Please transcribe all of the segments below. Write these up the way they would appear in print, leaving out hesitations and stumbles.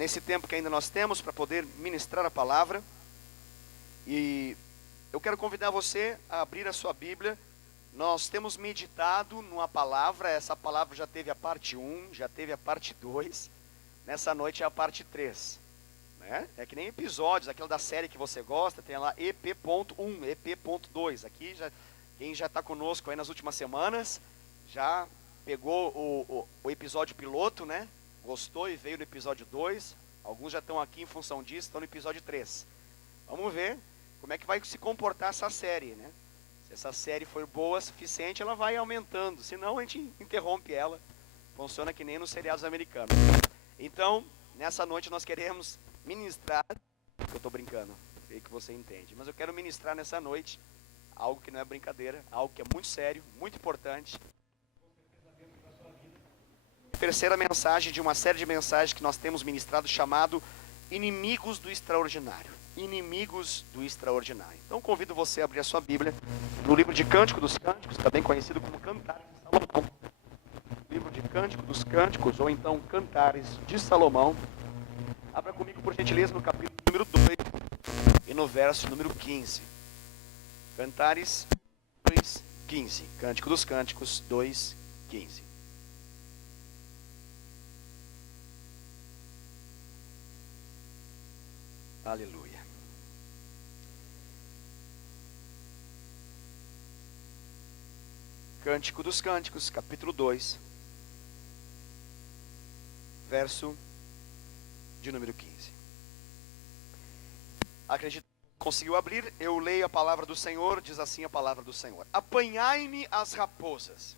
nesse tempo que ainda nós temos para poder ministrar a palavra. E eu quero convidar você a abrir a sua Bíblia. Nós temos meditado numa palavra, essa palavra já teve a parte 1, já teve a parte 2, nessa noite é a parte 3. Né? É que nem episódios, aquela da série que você gosta, tem lá EP.1, EP.2. Aqui, quem já está conosco aí nas últimas semanas, já pegou o episódio piloto, né? Gostou e veio no episódio 2. Alguns já estão aqui em função disso, estão no episódio 3. Vamos ver como é que vai se comportar essa série, né? Se essa série for boa o suficiente, ela vai aumentando. Senão a gente interrompe ela. Funciona que nem nos seriados americanos. Então, nessa noite nós queremos ministrar. Eu estou brincando, sei que você entende. Mas eu quero ministrar nessa noite algo que não é brincadeira, algo que é muito sério, muito importante. Terceira mensagem de uma série de mensagens que nós temos ministrado, chamado Inimigos do Extraordinário. Inimigos do Extraordinário. Então convido você a abrir a sua Bíblia no livro de Cântico dos Cânticos, também conhecido como Cantares de Salomão. Livro de Cântico dos Cânticos, ou então Cantares de Salomão. Abra comigo, por gentileza, no capítulo número 2 e no verso número 15. Cantares 2, 15. Cântico dos Cânticos 2, 15. Aleluia. Cântico dos Cânticos, capítulo 2, verso de número 15. Acredito que conseguiu abrir. Eu leio a palavra do Senhor. Diz assim a palavra do Senhor: apanhai-me as raposas,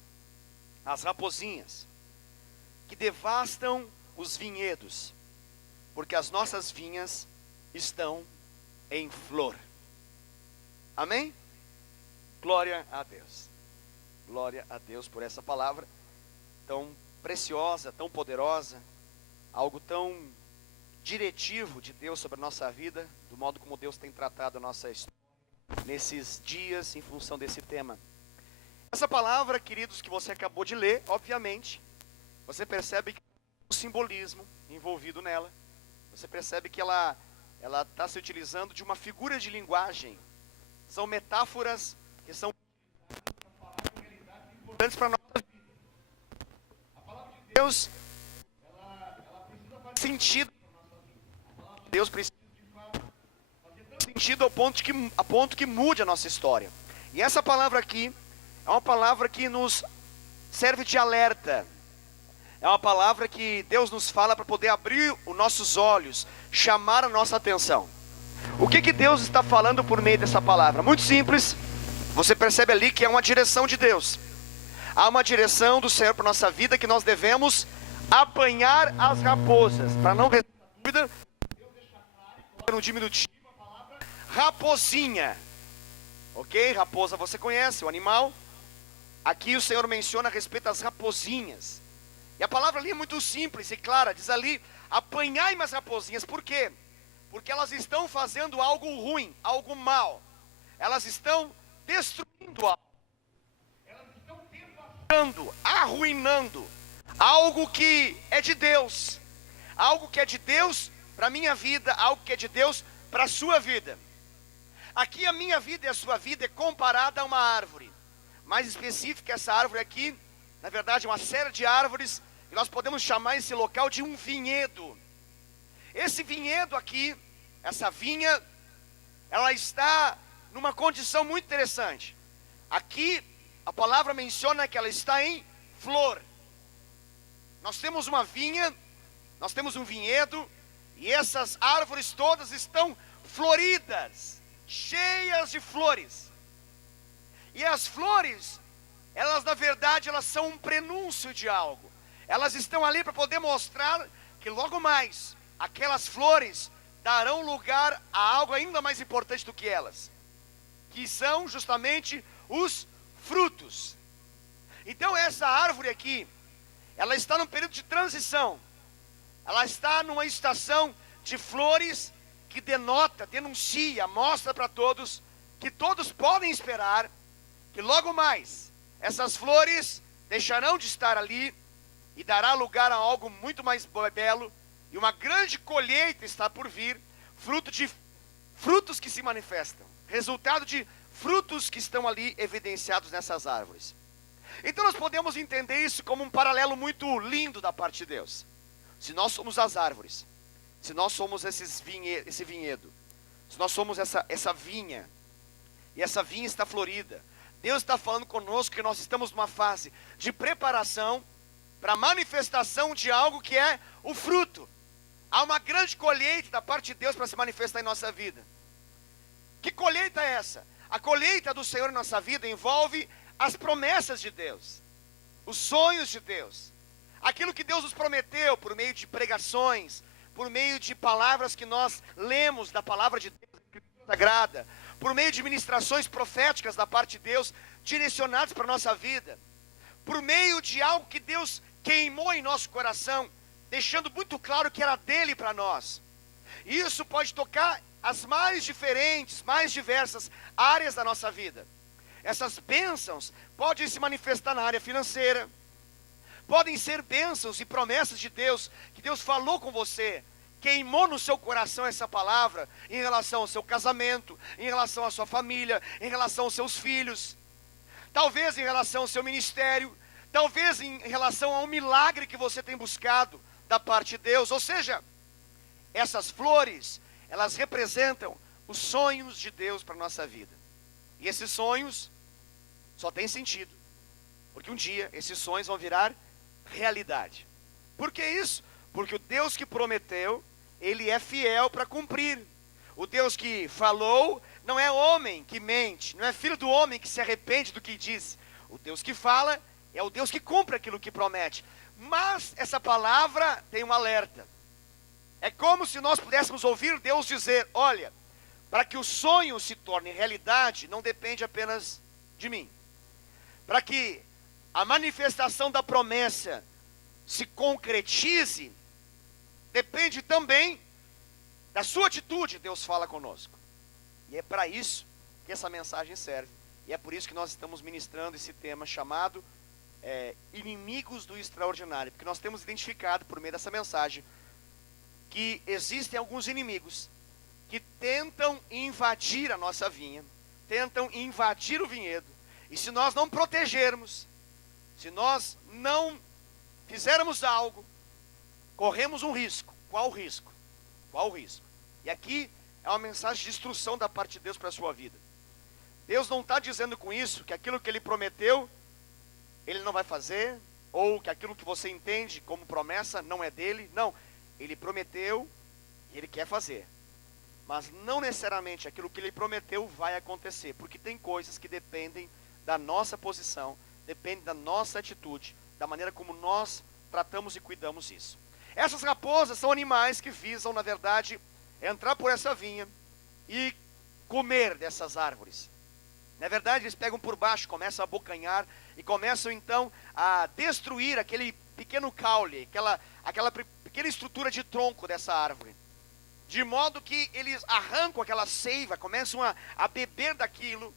as rapozinhas, que devastam os vinhedos, porque as nossas vinhas estão em flor. Amém? Glória a Deus. Glória a Deus por essa palavra tão preciosa, tão poderosa, algo tão diretivo de Deus sobre a nossa vida, do modo como Deus tem tratado a nossa história nesses dias em função desse tema. Essa palavra, queridos, que você acabou de ler, obviamente, você percebe que o simbolismo envolvido nela, você percebe que ela está se utilizando de uma figura de linguagem. São metáforas que são importantes para a nossa vida. A palavra de Deus, ela precisa fazer sentido. Deus precisa de fato fazer sentido a ponto que mude a nossa história. E essa palavra aqui é uma palavra que nos serve de alerta. É uma palavra que Deus nos fala para poder abrir os nossos olhos, chamar a nossa atenção. O que Deus está falando por meio dessa palavra? Muito simples. Você percebe ali que é uma direção de Deus. Há uma direção do Senhor para a nossa vida, que nós devemos apanhar as raposas. Para não restar dúvida, Deus deixa claro no diminutivo a palavra raposinha. Ok? Raposa você conhece, o animal. Aqui o Senhor menciona a respeito das raposinhas. E a palavra ali é muito simples e clara. Diz ali: apanhai-me as raposinhas. Por quê? Porque elas estão fazendo algo ruim, algo mal. Elas estão destruindo algo. Elas estão devastando, arruinando algo que é de Deus. Algo que é de Deus para a minha vida, algo que é de Deus para a sua vida. Aqui a minha vida e a sua vida é comparada a uma árvore. Mais específica, essa árvore aqui, na verdade, é uma série de árvores, e nós podemos chamar esse local de um vinhedo. Esse vinhedo aqui, essa vinha, ela está numa condição muito interessante. Aqui, a palavra menciona que ela está em flor. Nós temos uma vinha, nós temos um vinhedo, e essas árvores todas estão floridas, cheias de flores. E as flores, elas na verdade, elas são um prenúncio de algo. Elas estão ali para poder mostrar que logo mais, aquelas flores darão lugar a algo ainda mais importante do que elas, que são justamente os frutos. Então essa árvore aqui, ela está num período de transição. Ela está numa estação de flores que denota, denuncia, mostra para todos que todos podem esperar que logo mais essas flores deixarão de estar ali e dará lugar a algo muito mais belo, E uma grande colheita está por vir, fruto de frutos que se manifestam, resultado de frutos que estão ali evidenciados nessas árvores. Então nós podemos entender isso como um paralelo muito lindo da parte de Deus. Se nós somos as árvores, se nós somos esse vinhedo, se nós somos essa vinha, e essa vinha está florida, Deus está falando conosco que nós estamos numa fase de preparação para a manifestação de algo que é o fruto. Há uma grande colheita da parte de Deus para se manifestar em nossa vida. Que colheita é essa? A colheita do Senhor em nossa vida envolve as promessas de Deus, os sonhos de Deus, aquilo que Deus nos prometeu por meio de pregações, por meio de palavras que nós lemos da palavra de Deus, da Escritura Sagrada, por meio de ministrações proféticas da parte de Deus, direcionadas para a nossa vida, por meio de algo que Deus queimou em nosso coração, deixando muito claro que era dele para nós. E isso pode tocar as mais diferentes, mais diversas áreas da nossa vida. Essas bênçãos podem se manifestar na área financeira, podem ser bênçãos e promessas de Deus, que Deus falou com você, queimou no seu coração essa palavra, em relação ao seu casamento, em relação à sua família, em relação aos seus filhos, talvez em relação ao seu ministério, talvez em relação a um milagre que você tem buscado da parte de Deus. Ou seja, essas flores, elas representam os sonhos de Deus para a nossa vida. E esses sonhos só têm sentido porque um dia esses sonhos vão virar realidade. Por que isso? Porque o Deus que prometeu, ele é fiel para cumprir. O Deus que falou não é homem que mente, não é filho do homem que se arrepende do que disse. O Deus que fala é o Deus que cumpre aquilo que promete. Mas essa palavra tem um alerta. É como se nós pudéssemos ouvir Deus dizer: olha, para que o sonho se torne realidade, não depende apenas de mim. Para que a manifestação da promessa se concretize, depende também da sua atitude. Deus fala conosco. E é para isso que essa mensagem serve. E é por isso que nós estamos ministrando esse tema chamado inimigos do extraordinário. Porque nós temos identificado por meio dessa mensagem que existem alguns inimigos que tentam invadir a nossa vinha, tentam invadir o vinhedo. E se nós não protegermos, se nós não fizermos algo, corremos um risco. Qual o risco? Qual o risco? E aqui é uma mensagem de instrução da parte de Deus para a sua vida. Deus não está dizendo com isso que aquilo que Ele prometeu, Ele não vai fazer, ou que aquilo que você entende como promessa não é dele. Não, Ele prometeu e Ele quer fazer. Mas não necessariamente aquilo que Ele prometeu vai acontecer, porque tem coisas que dependem da nossa posição, dependem da nossa atitude, da maneira como nós tratamos e cuidamos isso. Essas raposas são animais que visam, na verdade, entrar por essa vinha e comer dessas árvores. Na verdade, eles pegam por baixo, começam a abocanhar e começam então a destruir aquele pequeno caule, aquela pequena estrutura de tronco dessa árvore. De modo que eles arrancam aquela seiva, começam a beber daquilo.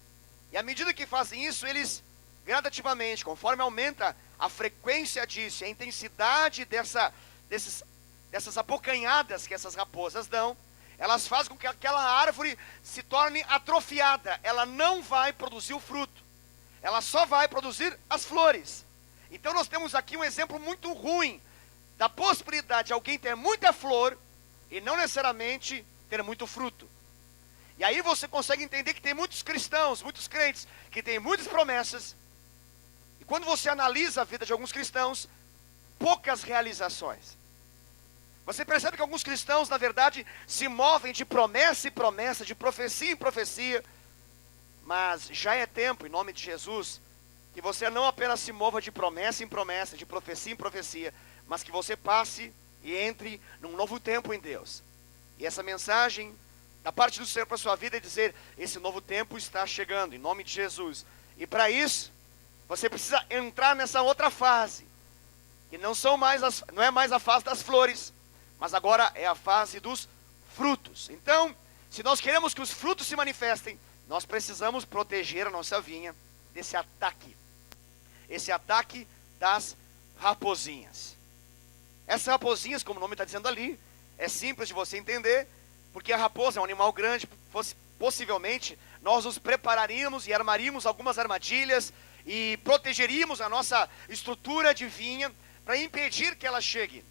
E à medida que fazem isso, eles gradativamente, conforme aumenta a frequência disso, a intensidade dessas abocanhadas que essas raposas dão, elas fazem com que aquela árvore se torne atrofiada. Ela não vai produzir o fruto, ela só vai produzir as flores. Então nós temos aqui um exemplo muito ruim da possibilidade de alguém ter muita flor e não necessariamente ter muito fruto. E aí você consegue entender que tem muitos cristãos, muitos crentes, que têm muitas promessas, e quando você analisa a vida de alguns cristãos, poucas realizações. Você percebe que alguns cristãos, na verdade, se movem de promessa em promessa, de profecia em profecia, mas já é tempo, em nome de Jesus, que você não apenas se mova de promessa em promessa, de profecia em profecia, mas que você passe e entre num novo tempo em Deus. E essa mensagem da parte do Senhor para a sua vida é dizer: esse novo tempo está chegando, em nome de Jesus. E para isso, você precisa entrar nessa outra fase, que não é mais a fase das flores, mas agora é a fase dos frutos. Então, se nós queremos que os frutos se manifestem, nós precisamos proteger a nossa vinha desse ataque. Esse ataque das raposinhas. Essas raposinhas, como o nome está dizendo ali, É simples de você entender, porque a raposa é um animal grande, possivelmente nós nos prepararíamos e armaríamos algumas armadilhas e protegeríamos a nossa estrutura de vinha para impedir que ela chegue.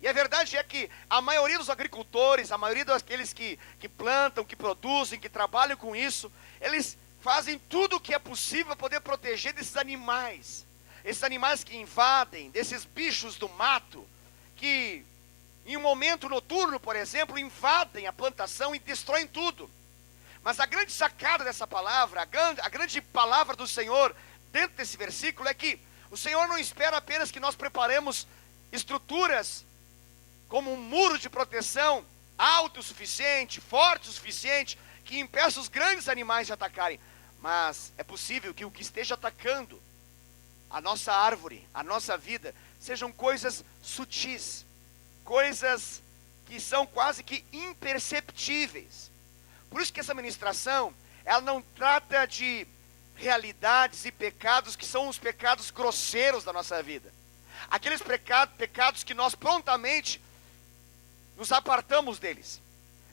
E a verdade é que a maioria dos agricultores, a maioria daqueles que plantam, que produzem, que trabalham com isso, eles fazem tudo o que é possível para poder proteger desses animais. Esses animais que invadem, desses bichos do mato, que em um momento noturno, por exemplo, invadem a plantação e destroem tudo. Mas a grande sacada dessa palavra, a grande palavra do Senhor dentro desse versículo é que o Senhor não espera apenas que nós preparemos estruturas como um muro de proteção alto o suficiente, forte o suficiente, que impeça os grandes animais de atacarem. Mas é possível que o que esteja atacando a nossa árvore, a nossa vida, sejam coisas sutis, coisas que são quase que imperceptíveis. Por isso que essa ministração, ela não trata de realidades e pecados que são os pecados grosseiros da nossa vida. Aqueles pecados que nós prontamente nos apartamos deles.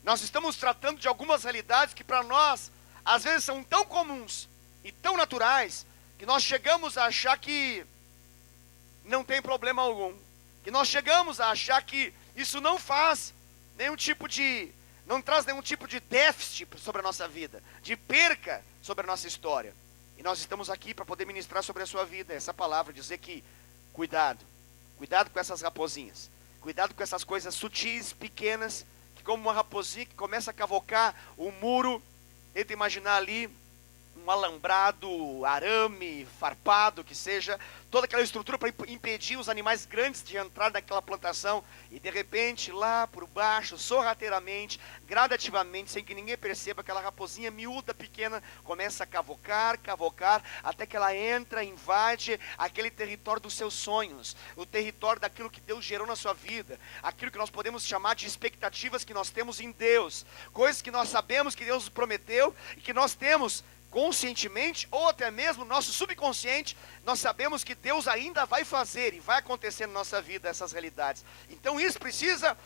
Nós estamos tratando de algumas realidades que para nós, às vezes são tão comuns e tão naturais, que nós chegamos a achar que não tem problema algum. Que nós chegamos a achar que isso não faz nenhum tipo de, não traz nenhum tipo de déficit sobre a nossa vida, de perca sobre a nossa história. E nós estamos aqui para poder ministrar sobre a sua vida, essa palavra, dizer que, cuidado com essas raposinhas, cuidado com essas coisas sutis, pequenas, que como uma raposinha que começa a cavocar o muro, tenta imaginar ali, um alambrado, arame, farpado, que seja, toda aquela estrutura para impedir os animais grandes de entrar naquela plantação, e de repente, lá por baixo, sorrateiramente, gradativamente, sem que ninguém perceba, aquela raposinha miúda, pequena, começa a cavocar, até que ela entra, invade aquele território dos seus sonhos, o território daquilo que Deus gerou na sua vida, aquilo que nós podemos chamar de expectativas que nós temos em Deus, coisas que nós sabemos que Deus nos prometeu, e que nós temos conscientemente, ou até mesmo nosso subconsciente, nós sabemos que Deus ainda vai fazer e vai acontecer na nossa vida essas realidades. Então isso precisa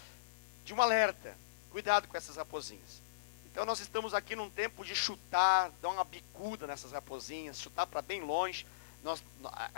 de um alerta. Cuidado com essas raposinhas. Então nós estamos aqui num tempo de chutar, dar uma bicuda nessas raposinhas, chutar para bem longe.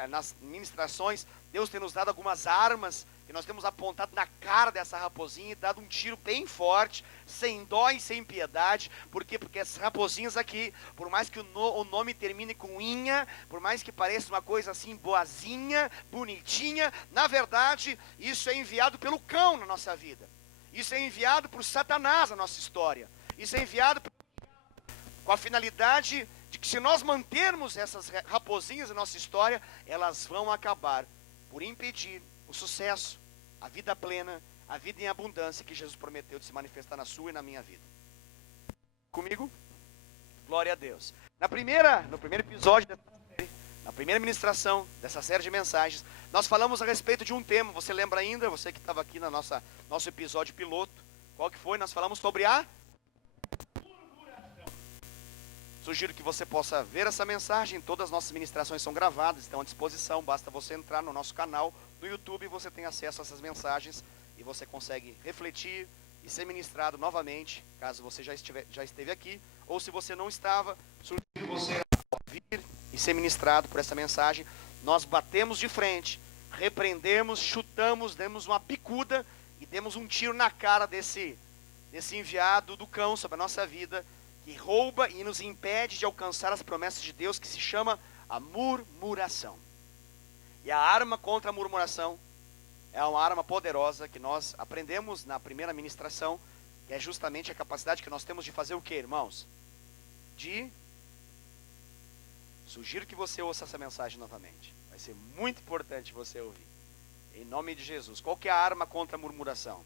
Nas ministrações, Deus tem nos dado algumas armas que nós temos apontado na cara dessa raposinha e dado um tiro bem forte, sem dó e sem piedade. Por quê? Porque essas raposinhas aqui, por mais que o nome termine com inha, por mais que pareça uma coisa assim boazinha, bonitinha, na verdade, isso é enviado pelo cão na nossa vida. Isso é enviado por Satanás na nossa história. Isso é enviado com a finalidade de que, se nós mantermos essas raposinhas na nossa história, elas vão acabar por impedir o sucesso, a vida plena, a vida em abundância que Jesus prometeu de se manifestar na sua e na minha vida. Comigo? Glória a Deus. No primeiro episódio dessa série, na primeira ministração dessa série de mensagens, nós falamos a respeito de um tema. Você lembra ainda? Você que estava aqui no nosso episódio piloto. Qual que foi? Nós falamos sobre a Sugiro que você possa ver essa mensagem. Todas as nossas ministrações são gravadas, estão à disposição. Basta você entrar no nosso canal no YouTube e você tem acesso a essas mensagens e você consegue refletir e ser ministrado novamente, caso você já esteve aqui, ou se você não estava, sugiro você ouvir e ser ministrado por essa mensagem. Nós batemos de frente, repreendemos, chutamos, demos uma bicuda e demos um tiro na cara desse enviado do cão sobre a nossa vida, que rouba e nos impede de alcançar as promessas de Deus, que se chama a murmuração. E a arma contra a murmuração é uma arma poderosa que nós aprendemos na primeira ministração, que é justamente a capacidade que nós temos de fazer o que, irmãos? Sugiro que você ouça essa mensagem novamente. Vai ser muito importante você ouvir. Em nome de Jesus. Qual que é a arma contra a murmuração?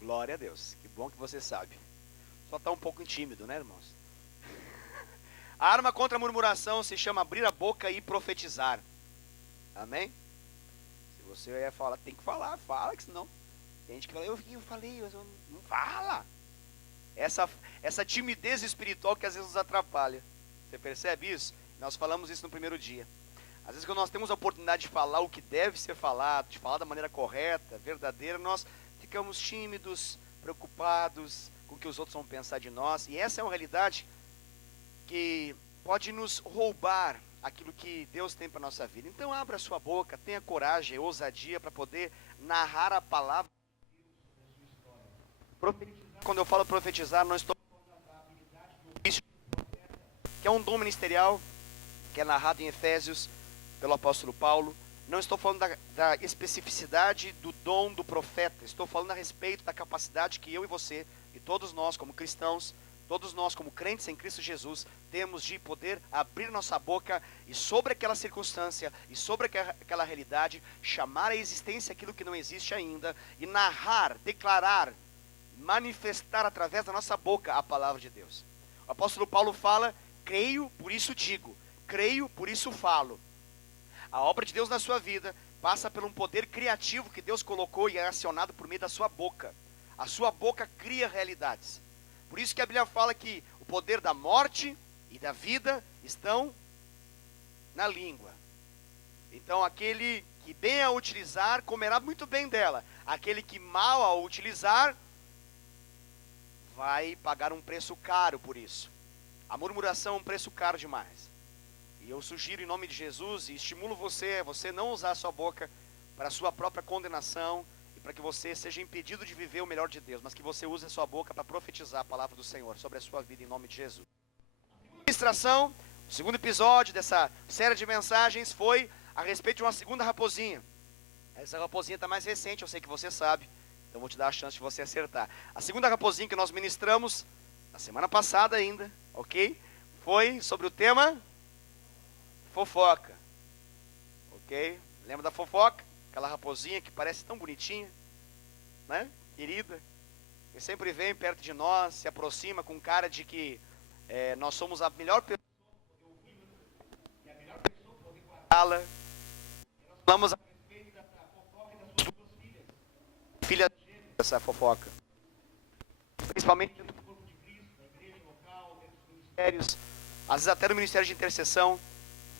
Glória a Deus, que bom que você sabe. Só está um pouco tímido, né, irmãos? A arma contra a murmuração se chama abrir a boca e profetizar. Amém? Se você ia falar, tem que falar, fala, que senão tem gente que fala, eu falei, mas eu não fala. Essa timidez espiritual que às vezes nos atrapalha. Você percebe isso? Nós falamos isso no primeiro dia. Às vezes quando nós temos a oportunidade de falar o que deve ser falado, de falar da maneira correta, verdadeira, nós ficamos tímidos, preocupados com o que os outros vão pensar de nós. E essa é uma realidade que pode nos roubar aquilo que Deus tem para a nossa vida. Então abra a sua boca, tenha coragem, ousadia para poder narrar a palavra. Quando eu falo profetizar, não estou que é um dom ministerial, que é narrado em Efésios pelo apóstolo Paulo. Não estou falando da especificidade do dom do profeta, estou falando a respeito da capacidade que eu e você, e todos nós como cristãos, todos nós como crentes em Cristo Jesus, temos de poder abrir nossa boca e sobre aquela circunstância, e sobre aquela realidade, chamar à existência aquilo que não existe ainda, e narrar, declarar, manifestar através da nossa boca a palavra de Deus. O apóstolo Paulo fala: creio, por isso digo, creio, por isso falo. A obra de Deus na sua vida passa por um poder criativo que Deus colocou e é acionado por meio da sua boca. A sua boca cria realidades. Por isso que a Bíblia fala que o poder da morte e da vida estão na língua. Então aquele que bem a utilizar comerá muito bem dela. Aquele que mal a utilizar vai pagar um preço caro por isso. A murmuração é um preço caro demais. E eu sugiro em nome de Jesus e estimulo você não usar a sua boca para a sua própria condenação e para que você seja impedido de viver o melhor de Deus, mas que você use a sua boca para profetizar a palavra do Senhor sobre a sua vida em nome de Jesus. A ministração, o segundo episódio dessa série de mensagens foi a respeito de uma segunda raposinha. Essa raposinha está mais recente, eu sei que você sabe, então vou te dar a chance de você acertar. A segunda raposinha que nós ministramos na semana passada ainda, ok? Foi sobre o tema fofoca, ok? Lembra da fofoca? Aquela raposinha que parece tão bonitinha, né? Querida, que sempre vem perto de nós, se aproxima com cara de que nós somos a melhor pessoa e a melhor pessoa para poder guardá-la. Nós falamos a respeito dessa fofoca e das suas duas filhas. Filha dessa fofoca, principalmente dentro do corpo de Cristo, na igreja local, dentro dos ministérios, às vezes até no ministério de intercessão.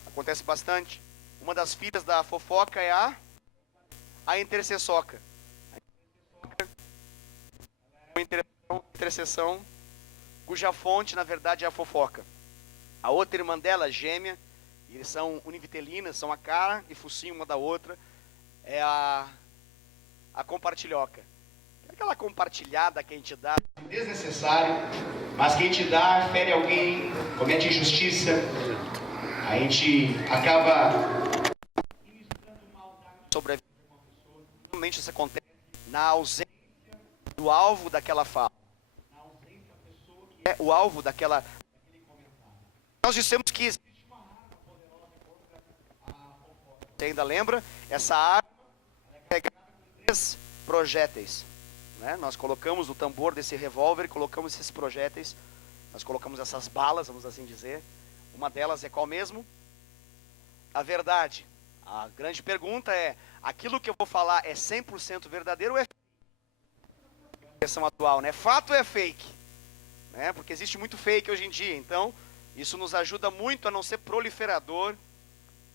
Acontece bastante. Uma das filhas da fofoca é a intercessoca. A intercessão cuja fonte, na verdade, é a fofoca. A outra irmã dela, gêmea, e eles são univitelinas, são a cara e focinho uma da outra, é a compartilhoca. Aquela compartilhada que a gente dá desnecessário, mas que a gente dá, fere alguém, comete injustiça. A gente acaba ministrando maldade sobre a vida de uma pessoa. Normalmente isso acontece na ausência do alvo daquela fala. Na ausência da pessoa que é o alvo daquele comentário. Nós dissemos que existe uma arma poderosa contra a fofoca. Você ainda lembra? Essa arma é carregada com 3 projéteis. Né? Nós colocamos no tambor desse revólver, colocamos esses projéteis, nós colocamos essas balas, vamos assim dizer. Uma delas é qual mesmo? A verdade. A grande pergunta é: aquilo que eu vou falar é 100% verdadeiro ou é fake? A questão atual, né? Fato ou é fake? Né? Porque existe muito fake hoje em dia. Então, isso nos ajuda muito a não ser proliferador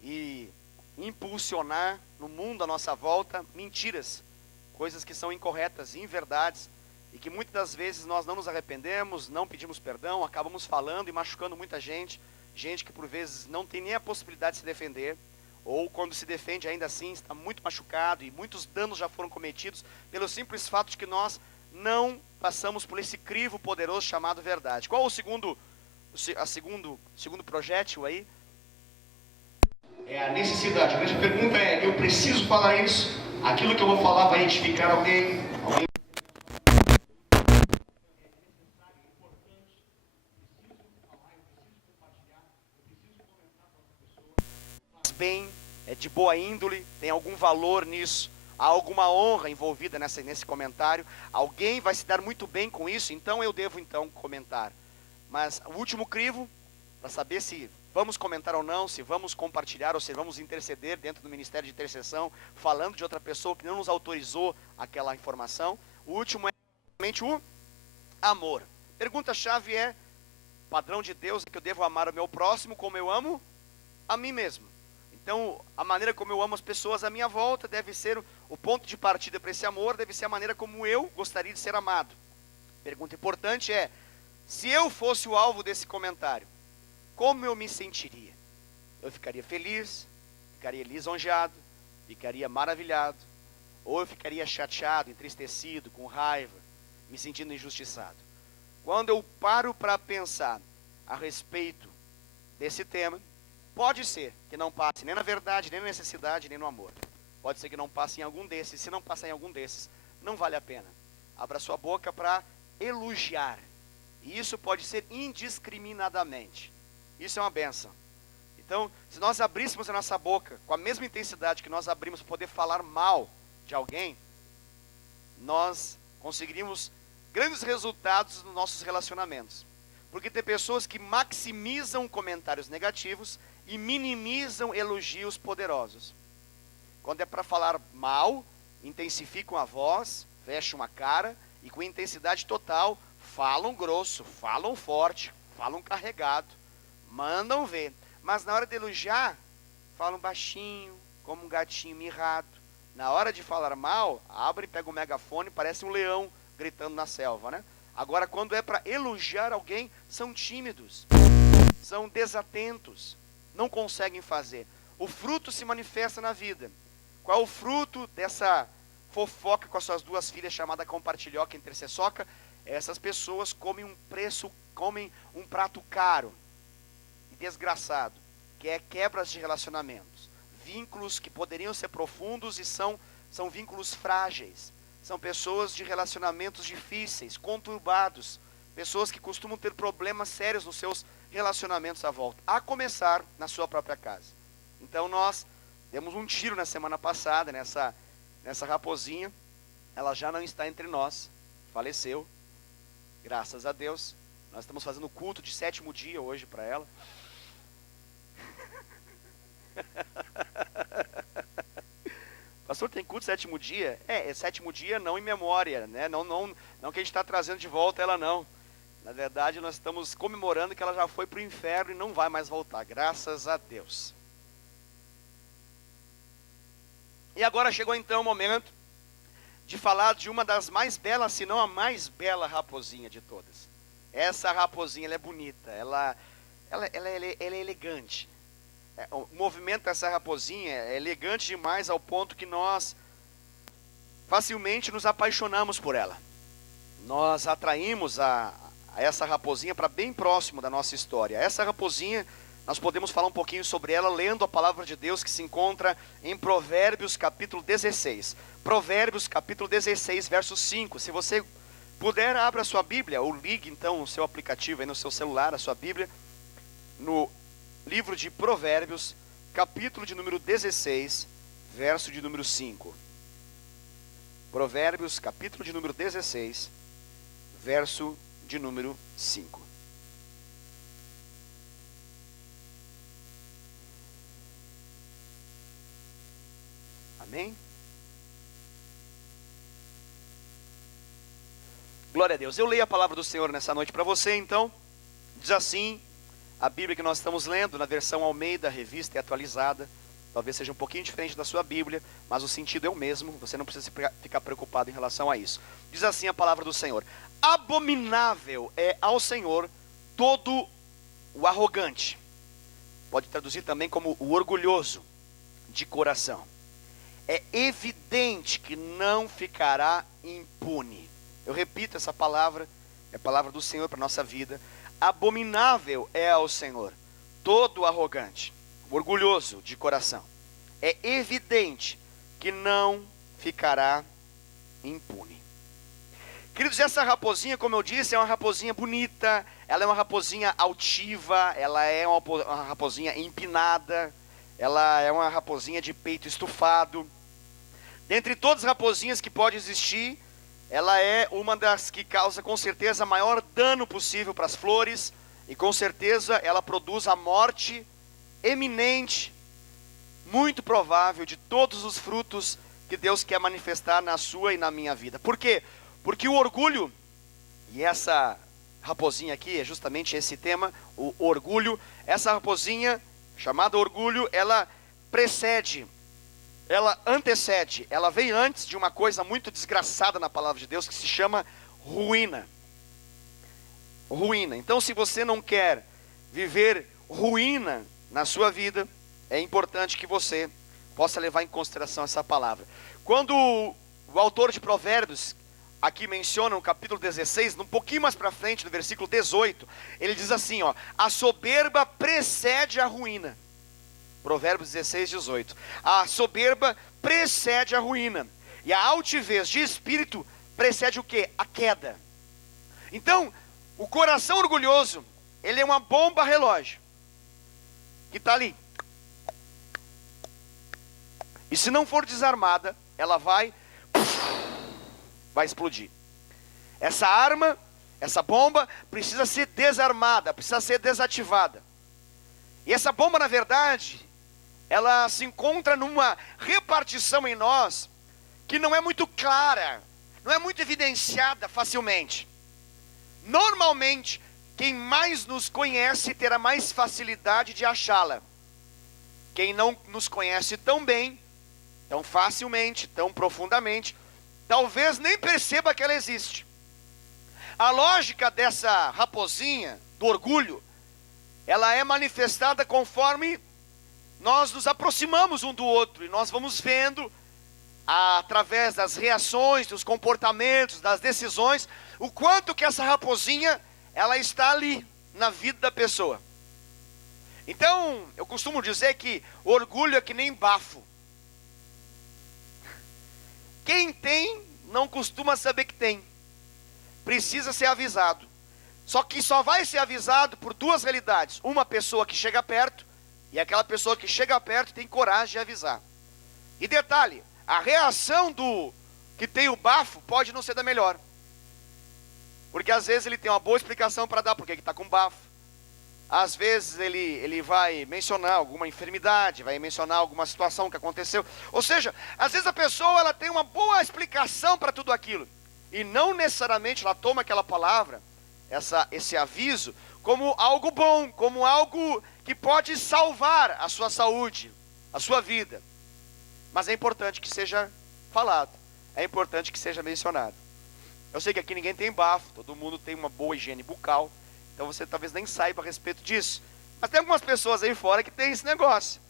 e impulsionar no mundo à nossa volta mentiras, coisas que são incorretas, inverdades, e que muitas das vezes nós não nos arrependemos, não pedimos perdão, acabamos falando e machucando muita gente. Gente que por vezes não tem nem a possibilidade de se defender, ou quando se defende ainda assim está muito machucado e muitos danos já foram cometidos pelo simples fato de que nós não passamos por esse crivo poderoso chamado verdade. Qual o segundo projétil aí? É a necessidade. A grande pergunta é: eu preciso falar isso? Aquilo que eu vou falar vai edificar alguém? Bem, é de boa índole, tem algum valor nisso, há alguma honra envolvida nesse comentário, alguém vai se dar muito bem com isso, então eu devo comentar. Mas o último crivo, para saber se vamos comentar ou não, se vamos compartilhar ou se vamos interceder dentro do ministério de intercessão, falando de outra pessoa que não nos autorizou aquela informação, o último é realmente o amor. Pergunta-chave é, padrão de Deus é que eu devo amar o meu próximo como eu amo a mim mesmo. Então, a maneira como eu amo as pessoas à minha volta deve ser o ponto de partida para esse amor, deve ser a maneira como eu gostaria de ser amado. Pergunta importante é, se eu fosse o alvo desse comentário, como eu me sentiria? Eu ficaria feliz, ficaria lisonjeado, ficaria maravilhado, ou eu ficaria chateado, entristecido, com raiva, me sentindo injustiçado. Quando eu paro para pensar a respeito desse tema, pode ser que não passe nem na verdade, nem na necessidade, nem no amor. Pode ser que não passe em algum desses. Se não passar em algum desses, não vale a pena. Abra sua boca para elogiar. E isso pode ser indiscriminadamente. Isso é uma bênção. Então, se nós abríssemos a nossa boca com a mesma intensidade que nós abrimos para poder falar mal de alguém, nós conseguiríamos grandes resultados nos nossos relacionamentos. Porque tem pessoas que maximizam comentários negativos e minimizam elogios poderosos. Quando é para falar mal, intensificam a voz, fecham a cara e com intensidade total falam grosso, falam forte, falam carregado, mandam ver. Mas na hora de elogiar, falam baixinho, como um gatinho mirrado. Na hora de falar mal, abre e pega o megafone, parece um leão gritando na selva, né? Agora, quando é para elogiar alguém, são tímidos, são desatentos, não conseguem fazer. O fruto se manifesta na vida. Qual é o fruto dessa fofoca com as suas duas filhas, chamada compartilhoca intercessoca? Essas pessoas comem um prato caro e desgraçado, que é quebras de relacionamentos. Vínculos que poderiam ser profundos e são vínculos frágeis. São pessoas de relacionamentos difíceis, conturbados, pessoas que costumam ter problemas sérios nos seus relacionamentos à volta, a começar na sua própria casa. Então nós demos um tiro na semana passada nessa raposinha. Ela já não está entre nós, faleceu, graças a Deus. Nós estamos fazendo culto de 7º dia hoje para ela. Pastor, tem culto 7º dia? É 7º dia não em memória, né? Não que a gente está trazendo de volta ela, não. Na verdade, nós estamos comemorando que ela já foi para o inferno e não vai mais voltar, graças a Deus. E agora chegou então o momento de falar de uma das mais belas, se não a mais bela raposinha de todas. Essa raposinha, ela é bonita, ela é elegante. O movimento dessa raposinha é elegante demais ao ponto que nós facilmente nos apaixonamos por ela. Nós atraímos a essa raposinha para bem próximo da nossa história. Essa raposinha, nós podemos falar um pouquinho sobre ela lendo a palavra de Deus que se encontra em Provérbios capítulo 16. Provérbios capítulo 16, verso 5. Se você puder, abra a sua Bíblia, ou ligue então o seu aplicativo aí no seu celular, a sua Bíblia, no livro de Provérbios, capítulo de número 16, verso de número 5. Provérbios, capítulo de número 16, verso de número 5. Amém? Glória a Deus. Eu leio a palavra do Senhor nessa noite para você, então. Diz assim a Bíblia que nós estamos lendo, na versão Almeida, revista e atualizada. Talvez seja um pouquinho diferente da sua Bíblia, mas o sentido é o mesmo, você não precisa ficar preocupado em relação a isso. Diz assim a palavra do Senhor: abominável é ao Senhor todo o arrogante. Pode traduzir também como o orgulhoso de coração. É evidente que não ficará impune. Eu repito essa palavra, é a palavra do Senhor para a nossa vida. Abominável é ao Senhor todo arrogante, orgulhoso de coração. É evidente que não ficará impune. Queridos, essa raposinha, como eu disse, é uma raposinha bonita, ela é uma raposinha altiva, ela é uma raposinha empinada, ela é uma raposinha de peito estufado. Dentre todas as raposinhas que pode existir, ela é uma das que causa com certeza maior dano possível para as flores, e com certeza ela produz a morte eminente, muito provável, de todos os frutos que Deus quer manifestar na sua e na minha vida. Por quê? Porque o orgulho, e essa raposinha aqui é justamente esse tema, o orgulho. Essa raposinha, chamada orgulho, ela precede, ela antecede, ela vem antes de uma coisa muito desgraçada na palavra de Deus, que se chama ruína. Ruína. Então, se você não quer viver ruína na sua vida, é importante que você possa levar em consideração essa palavra. Quando o autor de Provérbios aqui menciona no capítulo 16, um pouquinho mais para frente, no versículo 18, ele diz assim, ó: a soberba precede a ruína. Provérbios 16, 18. A soberba precede a ruína, e a altivez de espírito precede o quê? A queda. Então, o coração orgulhoso, ele é uma bomba relógio, que está ali. E se não for desarmada, ela vai explodir. Essa arma, essa bomba, precisa ser desarmada, precisa ser desativada. E essa bomba, na verdade, ela se encontra numa repartição em nós, que não é muito clara, não é muito evidenciada facilmente. Normalmente, quem mais nos conhece terá mais facilidade de achá-la. Quem não nos conhece tão bem, tão facilmente, tão profundamente, talvez nem perceba que ela existe. A lógica dessa raposinha, do orgulho, ela é manifestada conforme nós nos aproximamos um do outro, e nós vamos vendo, através das reações, dos comportamentos, das decisões, o quanto que essa raposinha, ela está ali, na vida da pessoa. Então, eu costumo dizer que orgulho é que nem bafo. Quem tem, não costuma saber que tem. Precisa ser avisado. Só que só vai ser avisado por duas realidades. Uma pessoa que chega perto, e aquela pessoa que chega perto tem coragem de avisar. E detalhe, a reação do que tem o bafo pode não ser da melhor. Porque às vezes ele tem uma boa explicação para dar porque ele está com bafo. Às vezes ele vai mencionar alguma enfermidade, vai mencionar alguma situação que aconteceu. Ou seja, às vezes a pessoa ela tem uma boa explicação para tudo aquilo. E não necessariamente ela toma aquela palavra, esse aviso, como algo bom, como algo que pode salvar a sua saúde, a sua vida. Mas é importante que seja falado, é importante que seja mencionado. Eu sei que aqui ninguém tem bafo, todo mundo tem uma boa higiene bucal, então você talvez nem saiba a respeito disso. Mas tem algumas pessoas aí fora que tem esse negócio.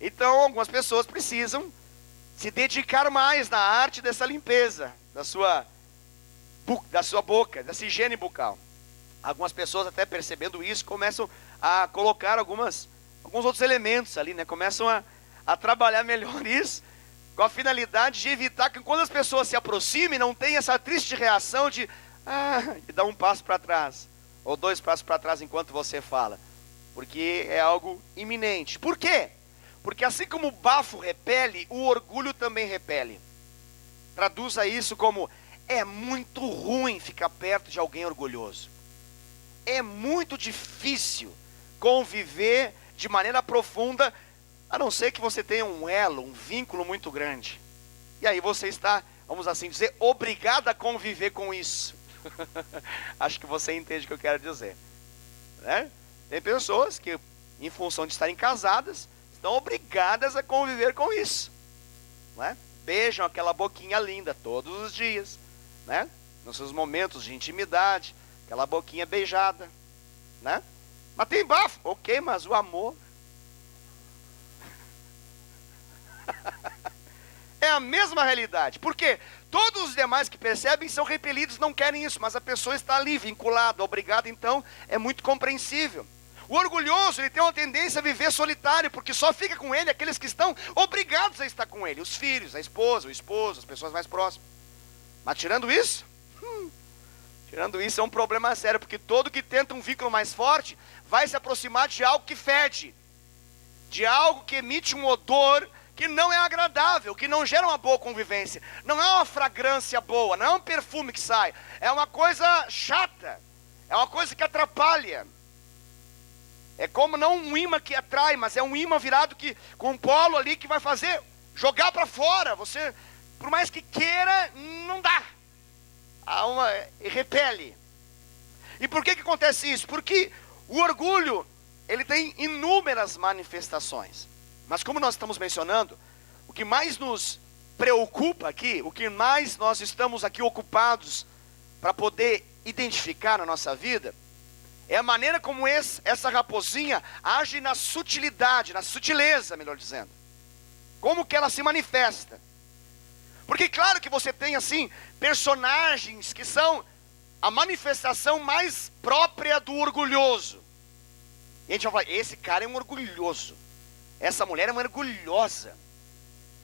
Então algumas pessoas precisam se dedicar mais na arte dessa limpeza, da sua boca, dessa higiene bucal. Algumas pessoas, até percebendo isso, começam a colocar alguns outros elementos ali, né? Começam a trabalhar melhor isso, com a finalidade de evitar que quando as pessoas se aproximem, não tenha essa triste reação de dar um passo para trás, ou 2 passos para trás enquanto você fala, porque é algo iminente. Por quê? Porque assim como o bafo repele, o orgulho também repele. Traduza isso como: é muito ruim ficar perto de alguém orgulhoso. É muito difícil conviver de maneira profunda, a não ser que você tenha um elo, um vínculo muito grande. E aí você está, vamos assim dizer, obrigado a conviver com isso. Acho que você entende o que eu quero dizer, né? Tem pessoas que, em função de estarem casadas, estão obrigadas a conviver com isso, né? Beijam aquela boquinha linda todos os dias, né? Nos seus momentos de intimidade, aquela boquinha beijada, né? Mas tem bafo, ok, mas o amor é a mesma realidade. Por quê? Todos os demais que percebem são repelidos, não querem isso, mas a pessoa está ali, vinculada, obrigada, então é muito compreensível. O orgulhoso, ele tem uma tendência a viver solitário, porque só fica com ele aqueles que estão obrigados a estar com ele, os filhos, a esposa, o esposo, as pessoas mais próximas. Mas tirando isso é um problema sério, porque todo que tenta um vínculo mais forte vai se aproximar de algo que fede, de algo que emite um odor que não é agradável, que não gera uma boa convivência, não é uma fragrância boa, não é um perfume que sai, é uma coisa chata, é uma coisa que atrapalha. É como não um imã que atrai, mas é um imã virado com um polo ali que vai fazer, jogar para fora. Você, por mais que queira, não dá. Repele. E por que acontece isso? Porque o orgulho, ele tem inúmeras manifestações. Mas como nós estamos mencionando, o que mais nos preocupa aqui, o que mais nós estamos aqui ocupados para poder identificar na nossa vida, é a maneira como essa raposinha age na sutilidade, na sutileza, melhor dizendo. Como que ela se manifesta. Porque claro que você tem assim, personagens que são a manifestação mais própria do orgulhoso. E a gente vai falar, esse cara é um orgulhoso. Essa mulher é uma orgulhosa.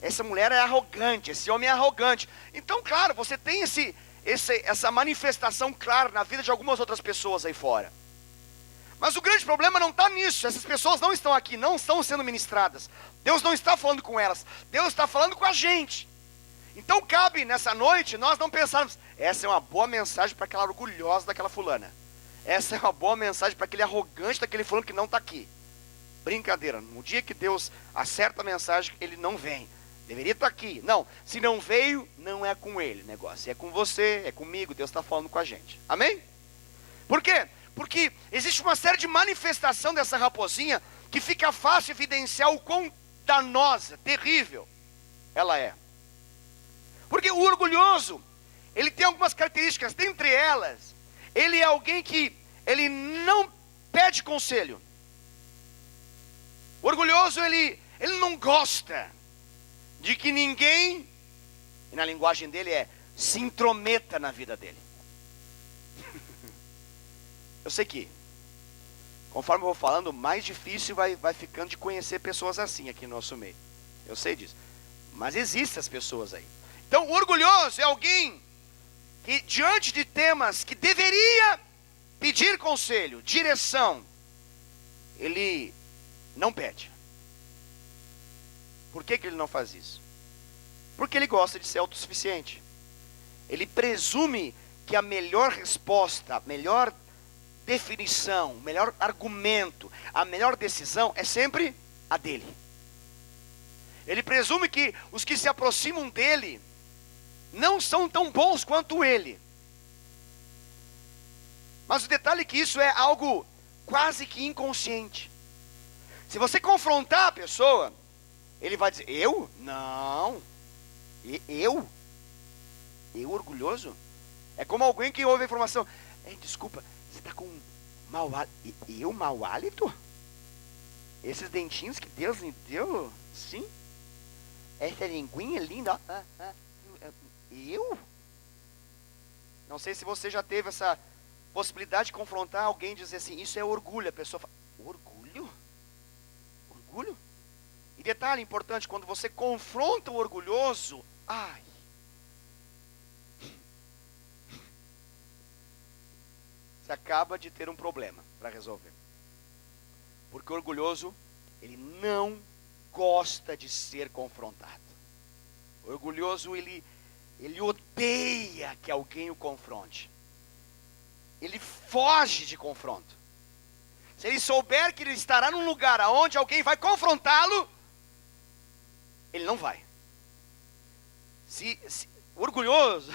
Essa mulher é arrogante, esse homem é arrogante. Então, claro, você tem essa manifestação clara na vida de algumas outras pessoas aí fora. Mas o grande problema não está nisso. Essas pessoas não estão aqui, não estão sendo ministradas. Deus não está falando com elas. Deus está falando com a gente. Então cabe nessa noite nós não pensarmos, essa é uma boa mensagem para aquela orgulhosa daquela fulana. Essa é uma boa mensagem para aquele arrogante daquele fulano que não está aqui. Brincadeira, no dia que Deus acerta a mensagem, ele não vem. Deveria estar aqui. Não, se não veio, não é com ele o negócio. É com você, é comigo, Deus está falando com a gente. Amém? Por quê? Porque existe uma série de manifestação dessa raposinha que fica fácil evidenciar o quão danosa, terrível ela é. Porque o orgulhoso, ele tem algumas características, dentre elas, ele é alguém que ele não pede conselho. O orgulhoso, ele não gosta de que ninguém, e na linguagem dele se intrometa na vida dele. Eu sei que, conforme eu vou falando, mais difícil vai ficando de conhecer pessoas assim aqui no nosso meio. Eu sei disso. Mas existem as pessoas aí. Então, o orgulhoso é alguém que, diante de temas que deveria pedir conselho, direção, ele não pede. Por que ele não faz isso? Porque ele gosta de ser autossuficiente. Ele presume que a melhor resposta, a melhor definição, o melhor argumento, a melhor decisão é sempre a dele. Ele presume que os que se aproximam dele não são tão bons quanto ele. Mas o detalhe é que isso é algo quase que inconsciente. Se você confrontar a pessoa, ele vai dizer, eu? Não. Eu? Eu orgulhoso? É como alguém que ouve a informação, desculpa, você está com mau hálito. Eu mau hálito? Esses dentinhos que Deus me deu? Sim. Essa linguinha linda. Eu? Não sei se você já teve essa possibilidade de confrontar alguém e dizer assim, isso é orgulho. A pessoa fala, orgulho? Orgulho? E detalhe importante, quando você confronta o orgulhoso, você acaba de ter um problema para resolver. Porque o orgulhoso, ele não gosta de ser confrontado. O orgulhoso, ele odeia que alguém o confronte. Ele foge de confronto. Se ele souber que ele estará num lugar onde alguém vai confrontá-lo, ele não vai. Orgulhoso,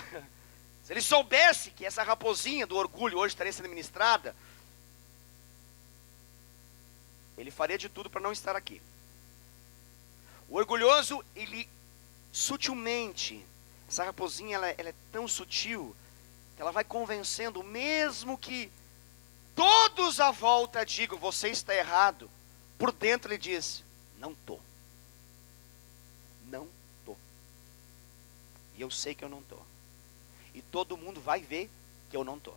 se ele soubesse que essa raposinha do orgulho hoje estaria sendo ministrada, ele faria de tudo para não estar aqui. O orgulhoso, ele sutilmente, essa raposinha ela é tão sutil, que ela vai convencendo, mesmo que todos à volta digam, você está errado, por dentro ele diz, não estou. Não estou. E eu sei que eu não estou. E todo mundo vai ver que eu não estou.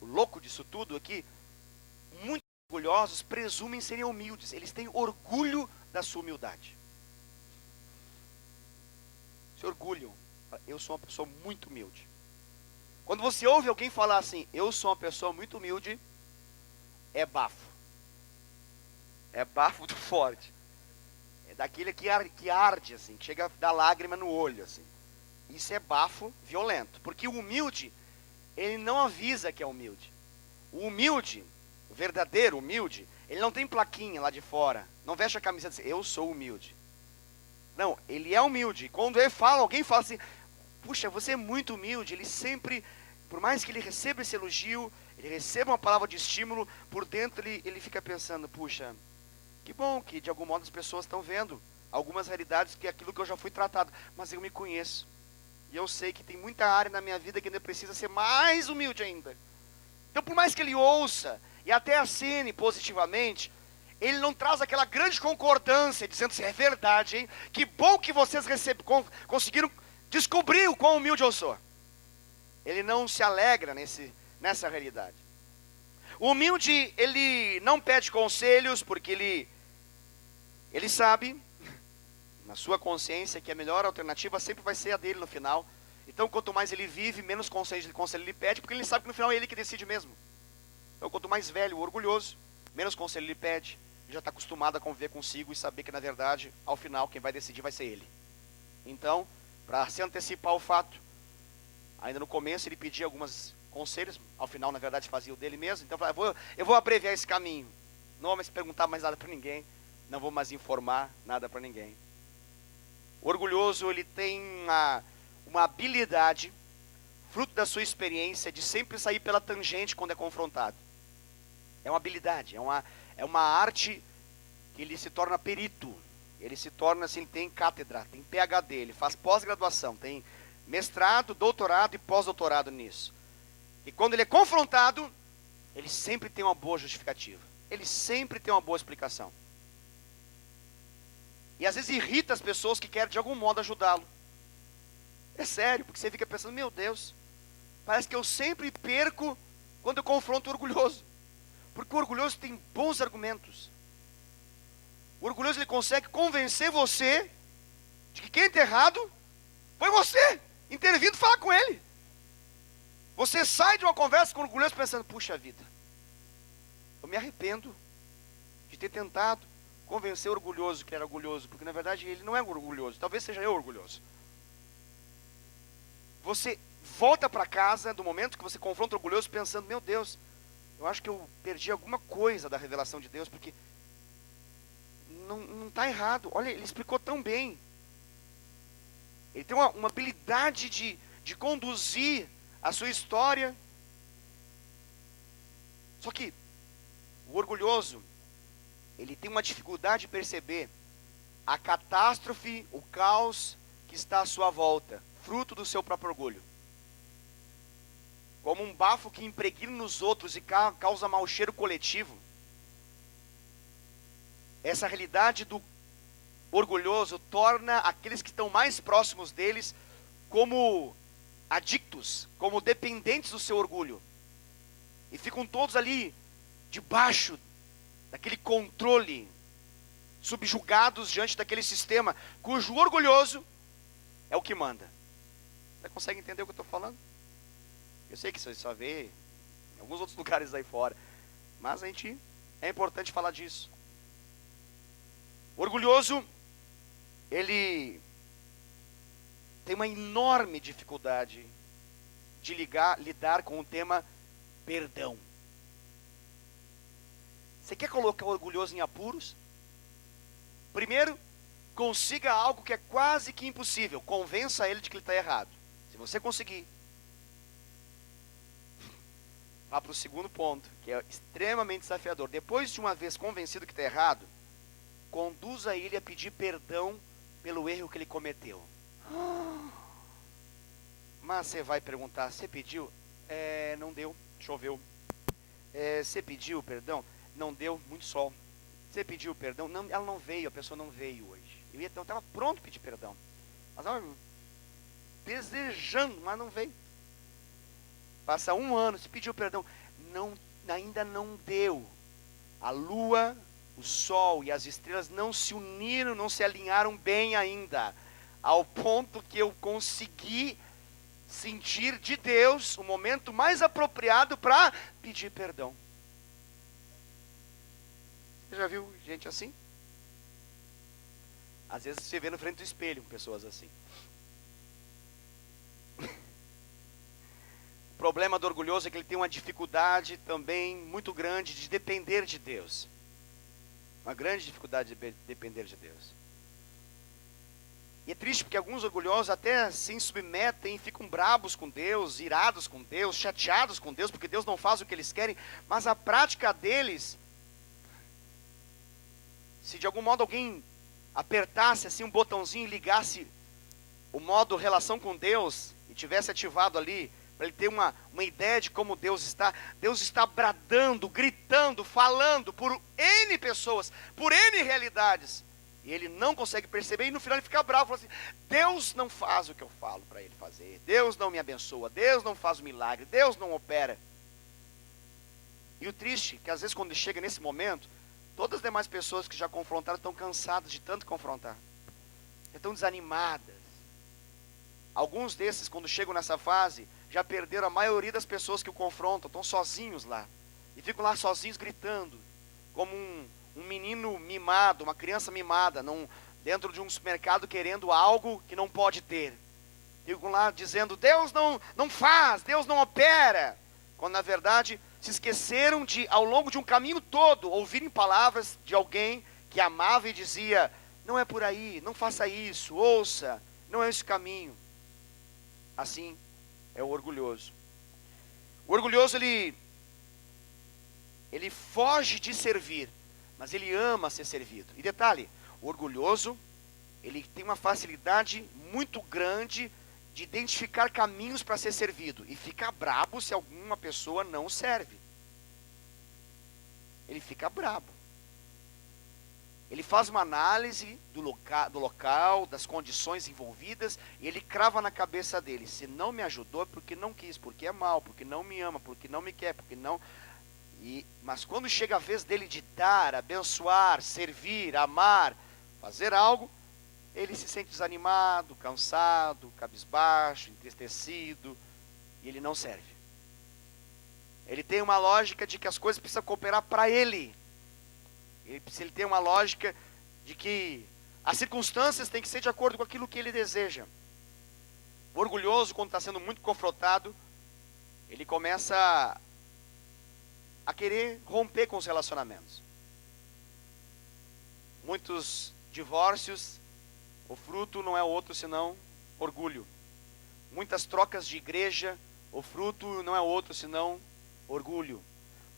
O louco disso tudo é que muitos orgulhosos presumem serem humildes. Eles têm orgulho da sua humildade. Se orgulham. Eu sou uma pessoa muito humilde. Quando você ouve alguém falar assim, eu sou uma pessoa muito humilde, é bafo. É bafo do forte. É daquele que arde, assim, que chega a dar lágrima no olho, assim. Isso é bafo violento. Porque o humilde, ele não avisa que é humilde. O humilde, o verdadeiro humilde, ele não tem plaquinha lá de fora. Não veste a camisa e diz, eu sou humilde. Não, ele é humilde. Quando ele fala, alguém fala assim, puxa, você é muito humilde. Ele sempre, por mais que ele receba esse elogio, ele receba uma palavra de estímulo, por dentro ele fica pensando, puxa, que bom que de algum modo as pessoas estão vendo algumas realidades que é aquilo que eu já fui tratado, mas eu me conheço. E eu sei que tem muita área na minha vida que ainda precisa ser mais humilde ainda. Então, por mais que ele ouça e até acene positivamente, ele não traz aquela grande concordância, dizendo assim, é verdade, hein? Que bom que vocês conseguiram descobrir o quão humilde eu sou. Ele não se alegra nessa realidade. O humilde, ele não pede conselhos, porque ele sabe, na sua consciência, que a melhor alternativa sempre vai ser a dele no final. Então, quanto mais ele vive, menos conselho ele pede, porque ele sabe que no final é ele que decide mesmo. Então, quanto mais velho, orgulhoso, menos conselho ele pede, já está acostumado a conviver consigo e saber que, na verdade, ao final, quem vai decidir vai ser ele. Então, para se antecipar o fato, ainda no começo ele pedia alguns conselhos, ao final, na verdade, fazia o dele mesmo. Então, eu vou abreviar esse caminho. Não vou mais perguntar mais nada para ninguém, não vou mais informar nada para ninguém. O orgulhoso, ele tem uma habilidade, fruto da sua experiência, de sempre sair pela tangente quando é confrontado. É uma habilidade, é uma arte que ele se torna perito. Ele se torna assim, ele tem cátedra, tem PhD, ele faz pós-graduação, tem mestrado, doutorado e pós-doutorado nisso. E quando ele é confrontado, ele sempre tem uma boa justificativa. Ele sempre tem uma boa explicação. E às vezes irrita as pessoas que querem de algum modo ajudá-lo. É sério, porque você fica pensando, meu Deus, parece que eu sempre perco quando eu confronto o orgulhoso. Porque o orgulhoso tem bons argumentos. O orgulhoso, ele consegue convencer você de que quem está errado foi você, intervindo falar com ele. Você sai de uma conversa com o orgulhoso pensando, puxa vida, eu me arrependo de ter tentado convencer o orgulhoso que era orgulhoso, porque na verdade ele não é orgulhoso, talvez seja eu orgulhoso. Você volta para casa do momento que você confronta o orgulhoso pensando, meu Deus, eu acho que eu perdi alguma coisa da revelação de Deus, porque não está errado. Olha, ele explicou tão bem. Ele tem uma habilidade de conduzir a sua história. Só que o orgulhoso, ele tem uma dificuldade de perceber a catástrofe, o caos que está à sua volta, fruto do seu próprio orgulho. Como um bafo que impregna nos outros e causa mau cheiro coletivo. Essa realidade do orgulhoso torna aqueles que estão mais próximos deles como adictos, como dependentes do seu orgulho. E ficam todos ali debaixo daquele controle, subjugados diante daquele sistema, cujo orgulhoso é o que manda. Você consegue entender o que eu estou falando? Eu sei que você só vê em alguns outros lugares aí fora, mas é importante falar disso. O orgulhoso, ele tem uma enorme dificuldade de lidar com o tema perdão. Você quer colocar o orgulhoso em apuros? Primeiro, consiga algo que é quase que impossível. Convença ele de que ele está errado. Se você conseguir, vá para o segundo ponto, que é extremamente desafiador. Depois de uma vez convencido que está errado, conduza ele a pedir perdão pelo erro que ele cometeu. Mas você vai perguntar, você pediu? Não deu, choveu. Você pediu perdão? Não deu, muito sol. Você pediu perdão? Não, ela não veio, a pessoa não veio hoje. Eu estava pronto para pedir perdão. Mas ela desejando, mas não veio. Passa um ano, você pediu perdão. Não, ainda não deu. A lua, o sol e as estrelas não se uniram, não se alinharam bem ainda. Ao ponto que eu consegui sentir de Deus o momento mais apropriado para pedir perdão. Você já viu gente assim? Às vezes você vê no frente do espelho pessoas assim. O problema do orgulhoso é que ele tem uma dificuldade também muito grande de depender de Deus. Uma grande dificuldade de depender de Deus. E é triste porque alguns orgulhosos até se submetem, ficam brabos com Deus, irados com Deus, chateados com Deus, porque Deus não faz o que eles querem, mas a prática deles, se de algum modo alguém apertasse assim um botãozinho e ligasse o modo relação com Deus, e tivesse ativado ali, para ele ter uma ideia de como Deus está bradando, gritando, falando por N pessoas, por N realidades, e ele não consegue perceber, e no final ele fica bravo, fala assim, Deus não faz o que eu falo para ele fazer, Deus não me abençoa, Deus não faz o milagre, Deus não opera. E o triste, é que às vezes quando ele chega nesse momento, todas as demais pessoas que já confrontaram estão cansadas de tanto confrontar, estão desanimadas. Alguns desses, quando chegam nessa fase, já perderam a maioria das pessoas que o confrontam, estão sozinhos lá, e ficam lá sozinhos gritando, como um menino mimado, uma criança mimada, dentro de um supermercado querendo algo que não pode ter. Ficam lá dizendo, Deus não faz, Deus não opera, quando na verdade se esqueceram de, ao longo de um caminho todo, ouvirem palavras de alguém que amava e dizia, não é por aí, não faça isso, ouça, não é esse caminho. Assim é o orgulhoso. O orgulhoso, ele foge de servir, mas ele ama ser servido. E detalhe, o orgulhoso, ele tem uma facilidade muito grande de identificar caminhos para ser servido, e fica brabo se alguma pessoa não o serve. Ele fica brabo. Ele faz uma análise do local, das condições envolvidas, e ele crava na cabeça dele, se não me ajudou é porque não quis, porque é mal, porque não me ama, porque não me quer, porque não... Mas quando chega a vez dele de dar, abençoar, servir, amar, fazer algo, ele se sente desanimado, cansado, cabisbaixo, entristecido, e ele não serve. Ele tem uma lógica de que as coisas precisam cooperar para ele. Ele tem uma lógica de que as circunstâncias têm que ser de acordo com aquilo que ele deseja. O orgulhoso, quando está sendo muito confrontado, ele começa a querer romper com os relacionamentos. Muitos divórcios, o fruto não é outro senão orgulho. Muitas trocas de igreja, o fruto não é outro senão orgulho.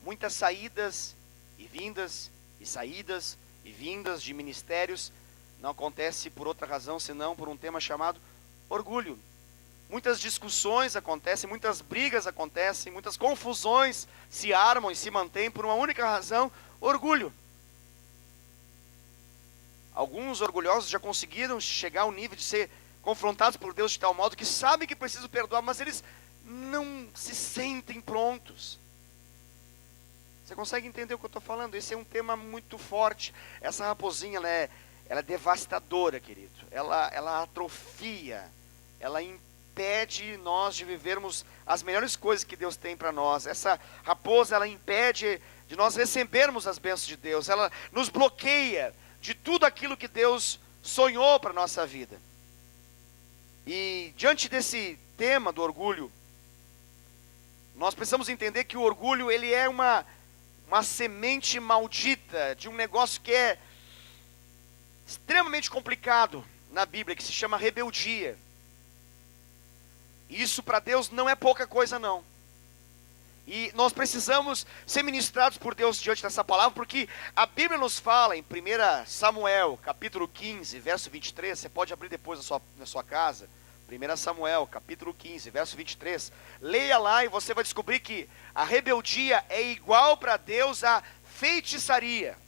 Muitas saídas e vindas, e saídas e vindas de ministérios, não acontece por outra razão senão por um tema chamado orgulho. Muitas discussões acontecem, muitas brigas acontecem, muitas confusões se armam e se mantêm por uma única razão, orgulho. Alguns orgulhosos já conseguiram chegar ao nível de ser confrontados por Deus de tal modo que sabem que precisam perdoar, mas eles não se sentem prontos. Você consegue entender o que eu estou falando? Esse é um tema muito forte. Essa raposinha, ela é devastadora, querido. Ela atrofia, ela impede nós de vivermos as melhores coisas que Deus tem para nós. Essa raposa, ela impede de nós recebermos as bênçãos de Deus. Ela nos bloqueia de tudo aquilo que Deus sonhou para a nossa vida. E diante desse tema do orgulho, nós precisamos entender que o orgulho, ele é uma semente maldita de um negócio que é extremamente complicado na Bíblia, que se chama rebeldia. E isso para Deus não é pouca coisa não. E nós precisamos ser ministrados por Deus diante dessa palavra, porque a Bíblia nos fala em 1 Samuel, capítulo 15, verso 23, você pode abrir depois na sua casa, 1 Samuel, capítulo 15, verso 23, leia lá e você vai descobrir que a rebeldia é igual para Deus a feitiçaria.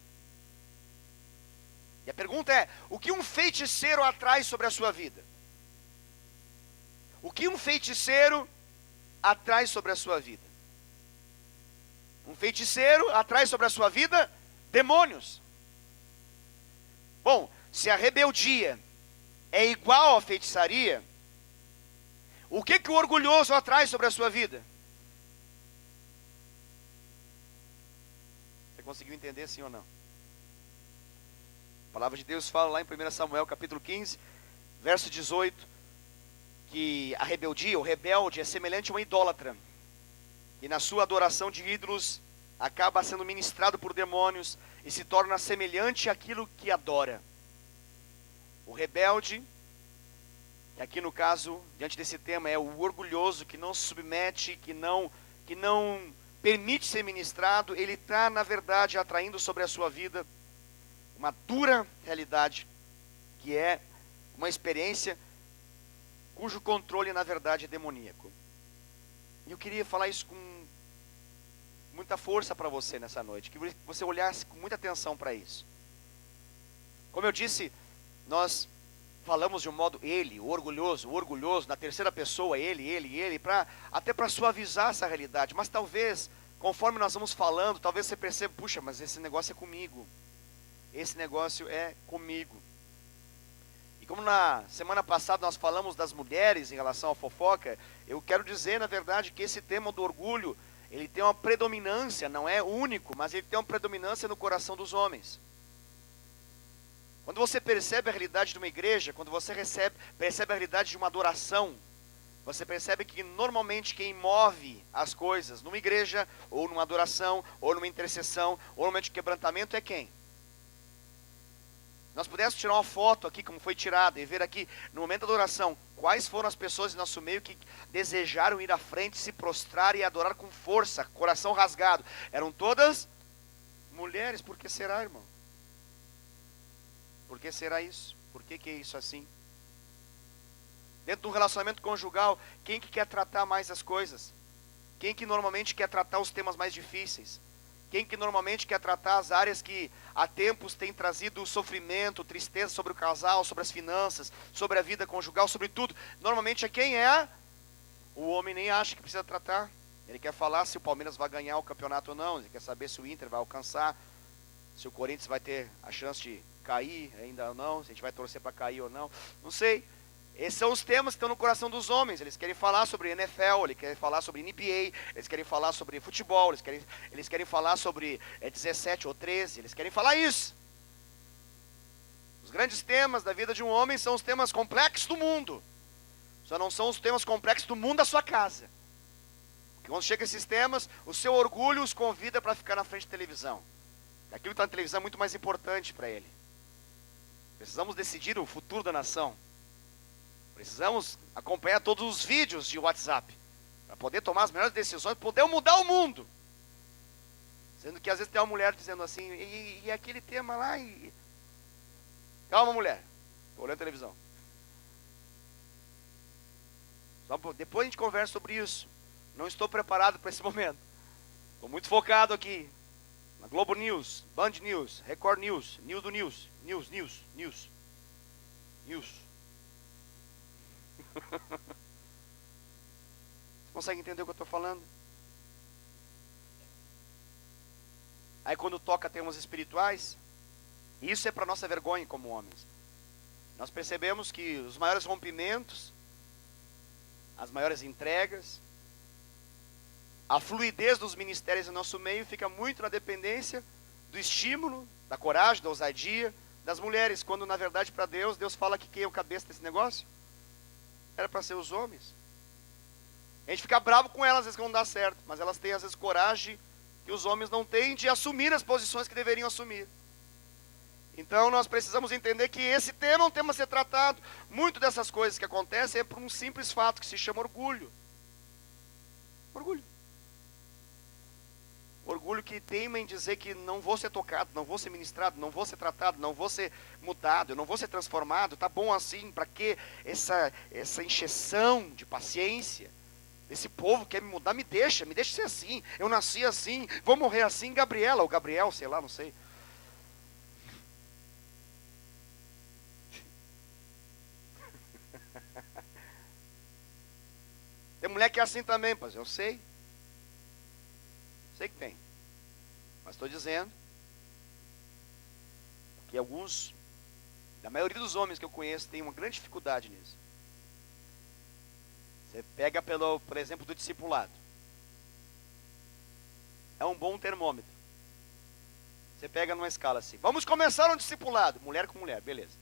E a pergunta é, o que um feiticeiro atrai sobre a sua vida? O que um feiticeiro atrai sobre a sua vida? Um feiticeiro atrai sobre a sua vida demônios. Bom, se a rebeldia é igual à feitiçaria, o que o orgulhoso atrai sobre a sua vida? Você conseguiu entender sim ou não? A palavra de Deus fala lá em 1 Samuel capítulo 15, verso 18, que a rebeldia, o rebelde é semelhante a uma idólatra, e na sua adoração de ídolos acaba sendo ministrado por demônios e se torna semelhante àquilo que adora. O rebelde E aqui no caso, diante desse tema, é o orgulhoso que não se submete, que não permite ser ministrado. Ele está, na verdade, atraindo sobre a sua vida uma dura realidade, que é uma experiência cujo controle, na verdade, é demoníaco. E eu queria falar isso com muita força para você nessa noite, que você olhasse com muita atenção para isso. Como eu disse, nós falamos de um modo o orgulhoso, na terceira pessoa, ele, até para suavizar essa realidade. Mas talvez, conforme nós vamos falando, talvez você perceba, puxa, mas esse negócio é comigo. Esse negócio é comigo. E como na semana passada nós falamos das mulheres em relação à fofoca, eu quero dizer, na verdade, que esse tema do orgulho, ele tem uma predominância, não é único, mas ele tem uma predominância no coração dos homens. Quando você percebe a realidade de uma igreja, quando você percebe a realidade de uma adoração, você percebe que normalmente quem move as coisas numa igreja, ou numa adoração, ou numa intercessão, ou num momento de quebrantamento é quem? Nós pudéssemos tirar uma foto aqui, como foi tirada, e ver aqui, no momento da adoração, quais foram as pessoas em nosso meio que desejaram ir à frente, se prostrar e adorar com força, coração rasgado. Eram todas mulheres. Por que será, irmão? Por que será isso? Por que é isso assim? Dentro de um relacionamento conjugal, quem que quer tratar mais as coisas? Quem que normalmente quer tratar os temas mais difíceis? Quem que normalmente quer tratar as áreas que há tempos têm trazido sofrimento, tristeza sobre o casal, sobre as finanças, sobre a vida conjugal, sobre tudo? Normalmente é quem é? O homem nem acha que precisa tratar. Ele quer falar se o Palmeiras vai ganhar o campeonato ou não. Ele quer saber se o Inter vai alcançar, se o Corinthians vai ter a chance de cair ainda ou não, se a gente vai torcer para cair ou não. Não sei. Esses são os temas que estão no coração dos homens. Eles querem falar sobre NFL, eles querem falar sobre NBA, eles querem falar sobre futebol, eles querem falar sobre 17 ou 13, eles querem falar isso. Os grandes temas da vida de um homem são os temas complexos do mundo. Só não são os temas complexos do mundo da sua casa. Porque quando chegam esses temas, o seu orgulho os convida para ficar na frente da televisão. Aquilo que está na televisão é muito mais importante para ele. Precisamos decidir o futuro da nação. Precisamos acompanhar todos os vídeos de WhatsApp, para poder tomar as melhores decisões, poder mudar o mundo. Sendo que às vezes tem uma mulher dizendo assim, e aquele tema lá, calma mulher, estou olhando a televisão. Depois a gente conversa sobre isso. Não estou preparado para esse momento. Estou muito focado aqui, na Globo News, Band News, Record News, News do News, News. Você consegue entender o que eu estou falando? Aí quando toca temas espirituais, isso é para nossa vergonha como homens. Nós percebemos que os maiores rompimentos, as maiores entregas, a fluidez dos ministérios em nosso meio fica muito na dependência do estímulo, da coragem, da ousadia das mulheres, quando na verdade para Deus fala que quem é o cabeça desse negócio? Era para ser os homens. A gente fica bravo com elas às vezes que não dá certo, mas elas têm às vezes coragem que os homens não têm de assumir as posições que deveriam assumir. Então nós precisamos entender que esse tema é um tema a ser tratado. Muito dessas coisas que acontecem é por um simples fato que se chama orgulho. Orgulho. Orgulho que teima em dizer que não vou ser tocado, não vou ser ministrado, não vou ser tratado, não vou ser mudado, eu não vou ser transformado. Tá bom assim, para que essa encheção de paciência? Esse povo quer me mudar, me deixa ser assim. Eu nasci assim, vou morrer assim. Gabriela ou Gabriel, sei lá, não sei. Tem mulher que é assim também, mas eu sei. Sei que tem. Mas estou dizendo que alguns, da maioria dos homens que eu conheço, tem uma grande dificuldade nisso. Você pega por exemplo do discipulado. É um bom termômetro. Você pega numa escala assim. Vamos começar um discipulado. Mulher com mulher, beleza.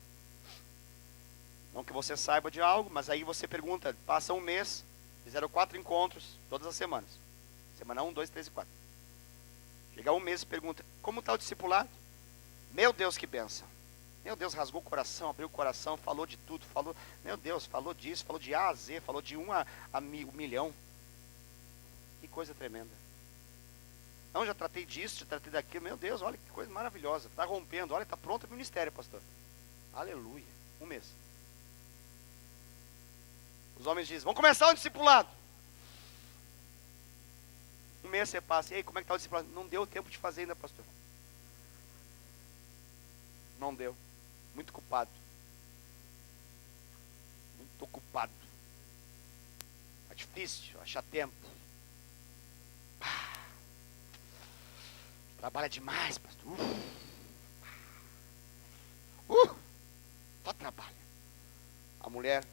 Não que você saiba de algo, mas aí você pergunta, passa um mês, fizeram 4 encontros todas as semanas. Semana 1, 2, 3 e 4. Chega um mês e pergunta, como está o discipulado? Meu Deus, que benção. Meu Deus, rasgou o coração, abriu o coração, falou de tudo, falou, meu Deus, falou disso, falou de A a Z, falou de 1 a 1 milhão. Que coisa tremenda. Não, já tratei disso, já tratei daquilo, meu Deus, olha que coisa maravilhosa. Está rompendo, olha, está pronto o ministério, pastor. Aleluia, 1 mês. Os homens dizem, vamos começar o discipulado. 1 mês você passa, e aí, como é que está o discipulado? Não deu tempo de fazer ainda, pastor. Não deu. Muito culpado. Muito ocupado. Tá difícil, achar tempo. Trabalha demais, pastor. Só trabalha. A mulher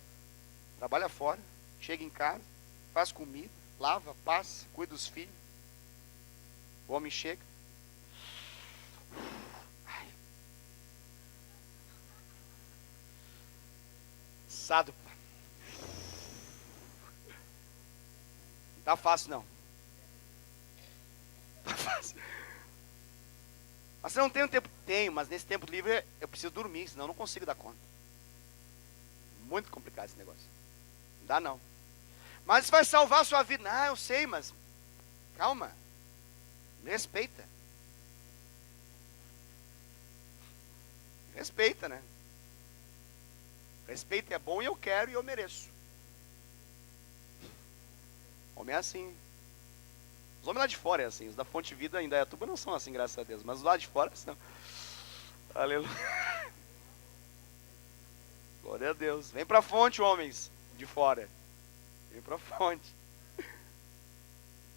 trabalha fora, chega em casa, faz comida, lava, passa, cuida dos filhos. O homem chega. Cansado. Não tá fácil, não. Não tá fácil. Mas você não tem um tempo? Tenho, mas nesse tempo livre eu preciso dormir, senão eu não consigo dar conta. Muito complicado esse negócio. Não dá não. Mas isso vai salvar a sua vida. Ah, eu sei, mas calma. Me respeita. Respeita, né? Respeito é bom e eu quero e eu mereço. Homem é assim. Os homens lá de fora é assim. Os da Fonte Vida em Indaiatuba não são assim, graças a Deus. Mas os lá de fora são. Aleluia. Glória a Deus. Vem pra fonte, homens de fora. Vem pra fonte.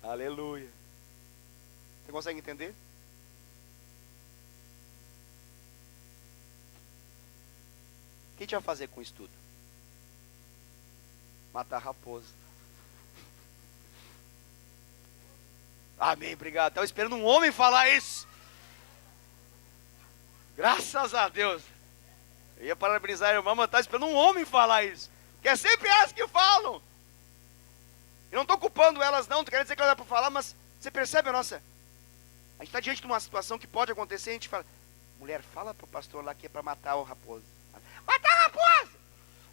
Aleluia. Você consegue entender? O que a gente vai fazer com isso tudo? Matar a raposa. Amém, obrigado. Estava esperando um homem falar isso. Graças a Deus. Eu ia parabenizar a irmã, mas estava esperando um homem falar isso. Que é sempre elas que falam. Eu não estou culpando elas não, tu quer dizer que elas é para falar, mas você percebe a nossa... A gente está diante de uma situação que pode acontecer, a gente fala, mulher, fala para o pastor lá que é para matar o raposo. Matar a raposa!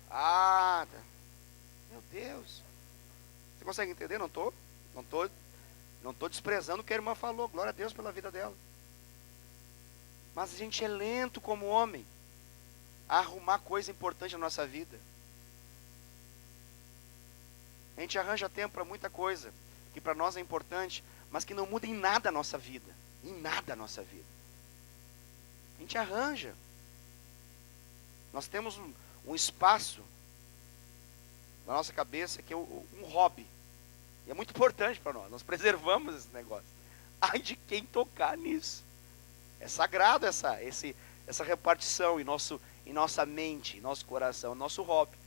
Ah, tá. Meu Deus. Você consegue entender? Não estou desprezando o que a irmã falou. Glória a Deus pela vida dela. Mas a gente é lento como homem a arrumar coisa importante na nossa vida. A gente arranja tempo para muita coisa que para nós é importante, mas que não muda em nada a nossa vida. Em nada a nossa vida. A gente arranja. Nós temos um espaço na nossa cabeça que é um hobby. E é muito importante para nós. Nós preservamos esse negócio. Ai de quem tocar nisso. É sagrado essa repartição em nossa mente, em nosso coração, nosso hobby.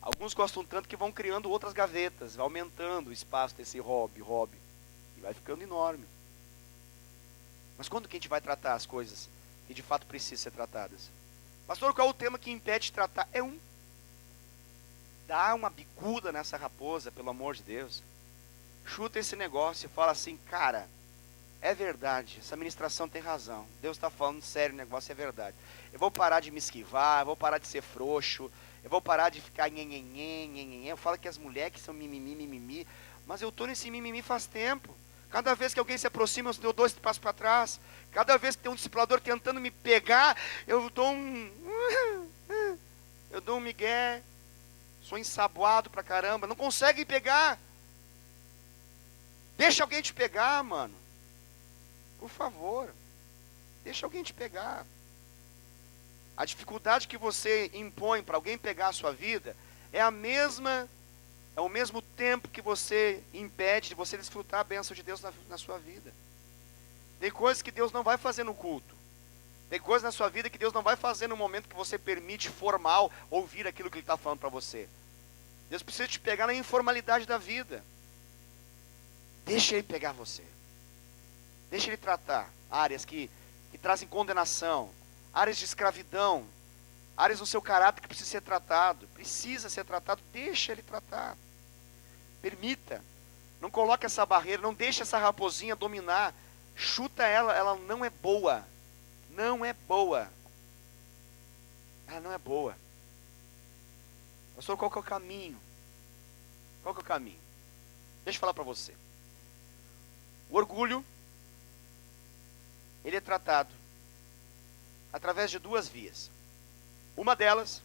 Alguns gostam tanto que vão criando outras gavetas, vai aumentando o espaço desse hobby, e vai ficando enorme. Mas quando que a gente vai tratar as coisas que de fato precisam ser tratadas? Pastor, qual é o tema que impede de tratar? Dá uma bicuda nessa raposa, pelo amor de Deus. Chuta esse negócio e fala assim, cara, é verdade, essa ministração tem razão. Deus está falando sério, o negócio é verdade. Eu vou parar de me esquivar, eu vou parar de ser frouxo, eu vou parar de ficar nhenhenhen. Eu falo que as mulheres que são mimimi, mas eu estou nesse mimimi faz tempo. Cada vez que alguém se aproxima, eu dou 2 passos para trás. Cada vez que tem um discipulador tentando me pegar, eu dou um migué. Sou ensaboado pra caramba, não consegue pegar. Deixa alguém te pegar, mano. Por favor. Deixa alguém te pegar. A dificuldade que você impõe para alguém pegar a sua vida é o mesmo tempo que você impede de você desfrutar a bênção de Deus na sua vida. Tem coisas que Deus não vai fazer no culto. Tem coisas na sua vida que Deus não vai fazer no momento que você permite formal ouvir aquilo que Ele está falando para você. Deus precisa te pegar na informalidade da vida. Deixa Ele pegar você. Deixa Ele tratar áreas que trazem condenação, áreas de escravidão, áreas do seu caráter que precisa ser tratado. Precisa ser tratado, deixa Ele tratar. Permita. Não coloque essa barreira, não deixe essa raposinha dominar. Chuta ela, ela não é boa. Não é boa. ela não é boa. Pastor, qual que é o caminho? Qual que é o caminho? Deixa eu falar para você. O orgulho, ele é tratado através de duas vias. Uma delas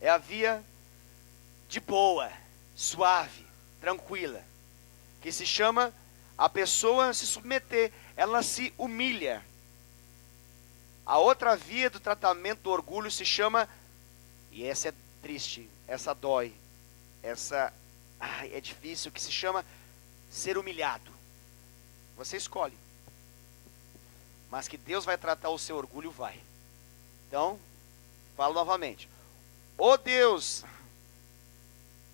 é a via de boa, suave, tranquila, que se chama a pessoa se submeter, ela se humilha. A outra via do tratamento do orgulho se chama, e essa é triste, essa dói, essa é difícil, que se chama ser humilhado. Você escolhe. Mas que Deus vai tratar o seu orgulho, vai. Então, falo novamente. O Deus,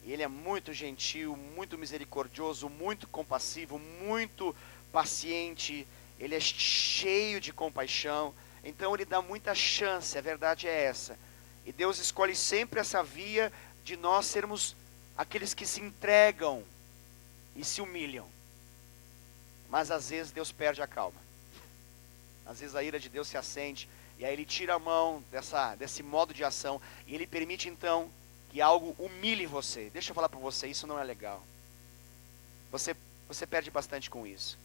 Ele é muito gentil, muito misericordioso, muito compassivo, muito paciente. Ele é cheio de compaixão. Então Ele dá muita chance, a verdade é essa. E Deus escolhe sempre essa via de nós sermos aqueles que se entregam e se humilham. Mas às vezes Deus perde a calma. Às vezes a ira de Deus se acende, e aí Ele tira a mão desse modo de ação, e Ele permite então que algo humilhe você. Deixa eu falar para você, isso não é legal. Você perde bastante com isso.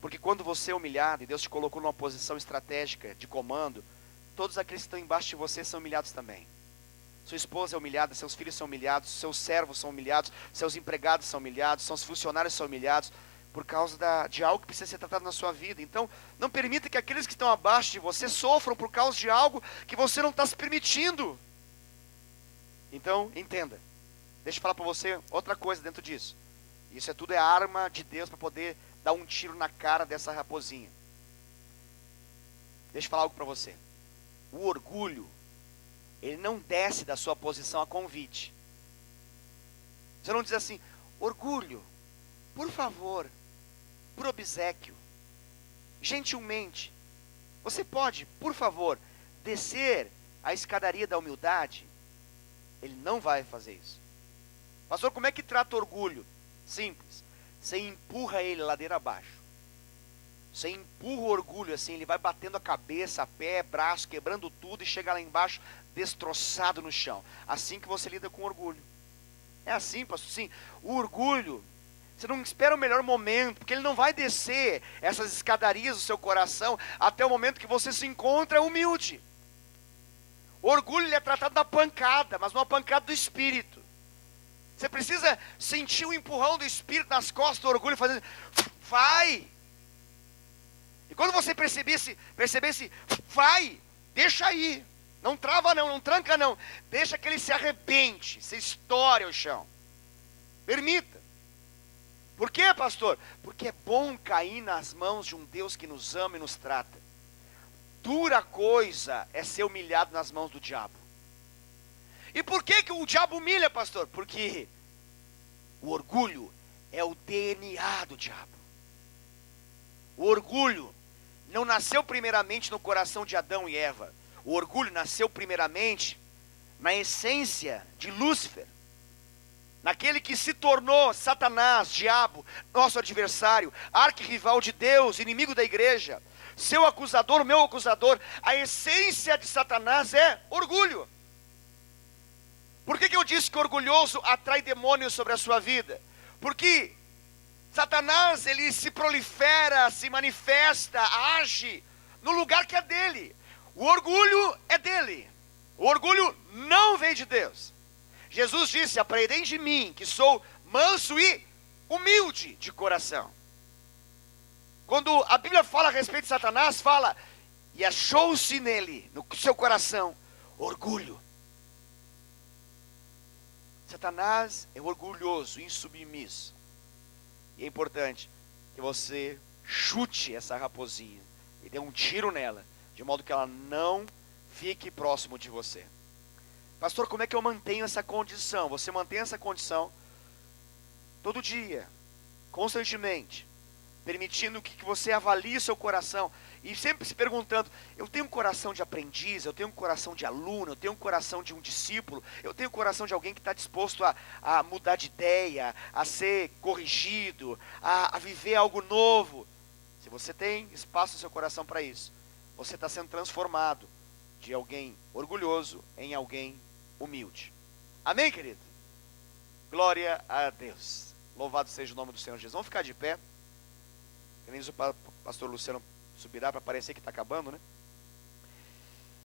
Porque quando você é humilhado, e Deus te colocou numa posição estratégica de comando, todos aqueles que estão embaixo de você são humilhados também. Sua esposa é humilhada, seus filhos são humilhados, seus servos são humilhados, seus empregados são humilhados, seus funcionários são humilhados, por causa de algo que precisa ser tratado na sua vida. Então, não permita que aqueles que estão abaixo de você sofram por causa de algo que você não está se permitindo. Então, entenda. Deixa eu falar para você outra coisa dentro disso. Isso tudo é arma de Deus para poder dar um tiro na cara dessa raposinha. Deixa eu falar algo para você. O orgulho, ele não desce da sua posição a convite. Você não diz assim, orgulho, por favor, por obséquio, gentilmente, você pode, por favor, descer a escadaria da humildade? Ele não vai fazer isso. Pastor, como é que trata orgulho? Simples. Você empurra ele ladeira abaixo. Você empurra o orgulho assim, ele vai batendo a cabeça, pé, braço, quebrando tudo e chega lá embaixo destroçado no chão. Assim que você lida com orgulho. É assim, pastor, sim. O orgulho, você não espera o melhor momento, porque ele não vai descer essas escadarias do seu coração até o momento que você se encontra humilde. O orgulho ele é tratado na pancada, mas numa pancada do espírito. Você precisa sentir o empurrão do espírito nas costas do orgulho, fazendo, vai. E quando você percebesse, vai, deixa aí. Não trava não, não tranca não. Deixa que ele se arrebente, se estoure ao chão. Permita. Por quê, pastor? Porque é bom cair nas mãos de um Deus que nos ama e nos trata. Dura coisa é ser humilhado nas mãos do diabo. E por que o diabo humilha, pastor? Porque o orgulho é o DNA do diabo. O orgulho não nasceu primeiramente no coração de Adão e Eva. O orgulho nasceu primeiramente na essência de Lúcifer. Naquele que se tornou Satanás, diabo, nosso adversário, arquirrival de Deus, inimigo da igreja, seu acusador, meu acusador. A essência de Satanás é orgulho. Por que eu disse que o orgulhoso atrai demônios sobre a sua vida? Porque Satanás, ele se prolifera, se manifesta, age no lugar que é dele. O orgulho é dele. O orgulho não vem de Deus. Jesus disse, aprendei de mim, que sou manso e humilde de coração. Quando a Bíblia fala a respeito de Satanás, fala, e achou-se nele, no seu coração, orgulho. Satanás é orgulhoso, insubmisso. E é importante que você chute essa raposinha e dê um tiro nela, de modo que ela não fique próximo de você. Pastor, como é que eu mantenho essa condição? Você mantém essa condição todo dia, constantemente, permitindo que você avalie o seu coração e sempre se perguntando, eu tenho um coração de aprendiz, eu tenho um coração de aluno, eu tenho um coração de um discípulo, eu tenho o coração de alguém que está disposto a mudar de ideia, a ser corrigido, a viver algo novo. Se você tem espaço no seu coração para isso, você está sendo transformado de alguém orgulhoso em alguém humilde. Amém, querido? Glória a Deus. Louvado seja o nome do Senhor Jesus. Vamos ficar de pé. Que nem o pastor Luciano subirá para parecer que está acabando, né?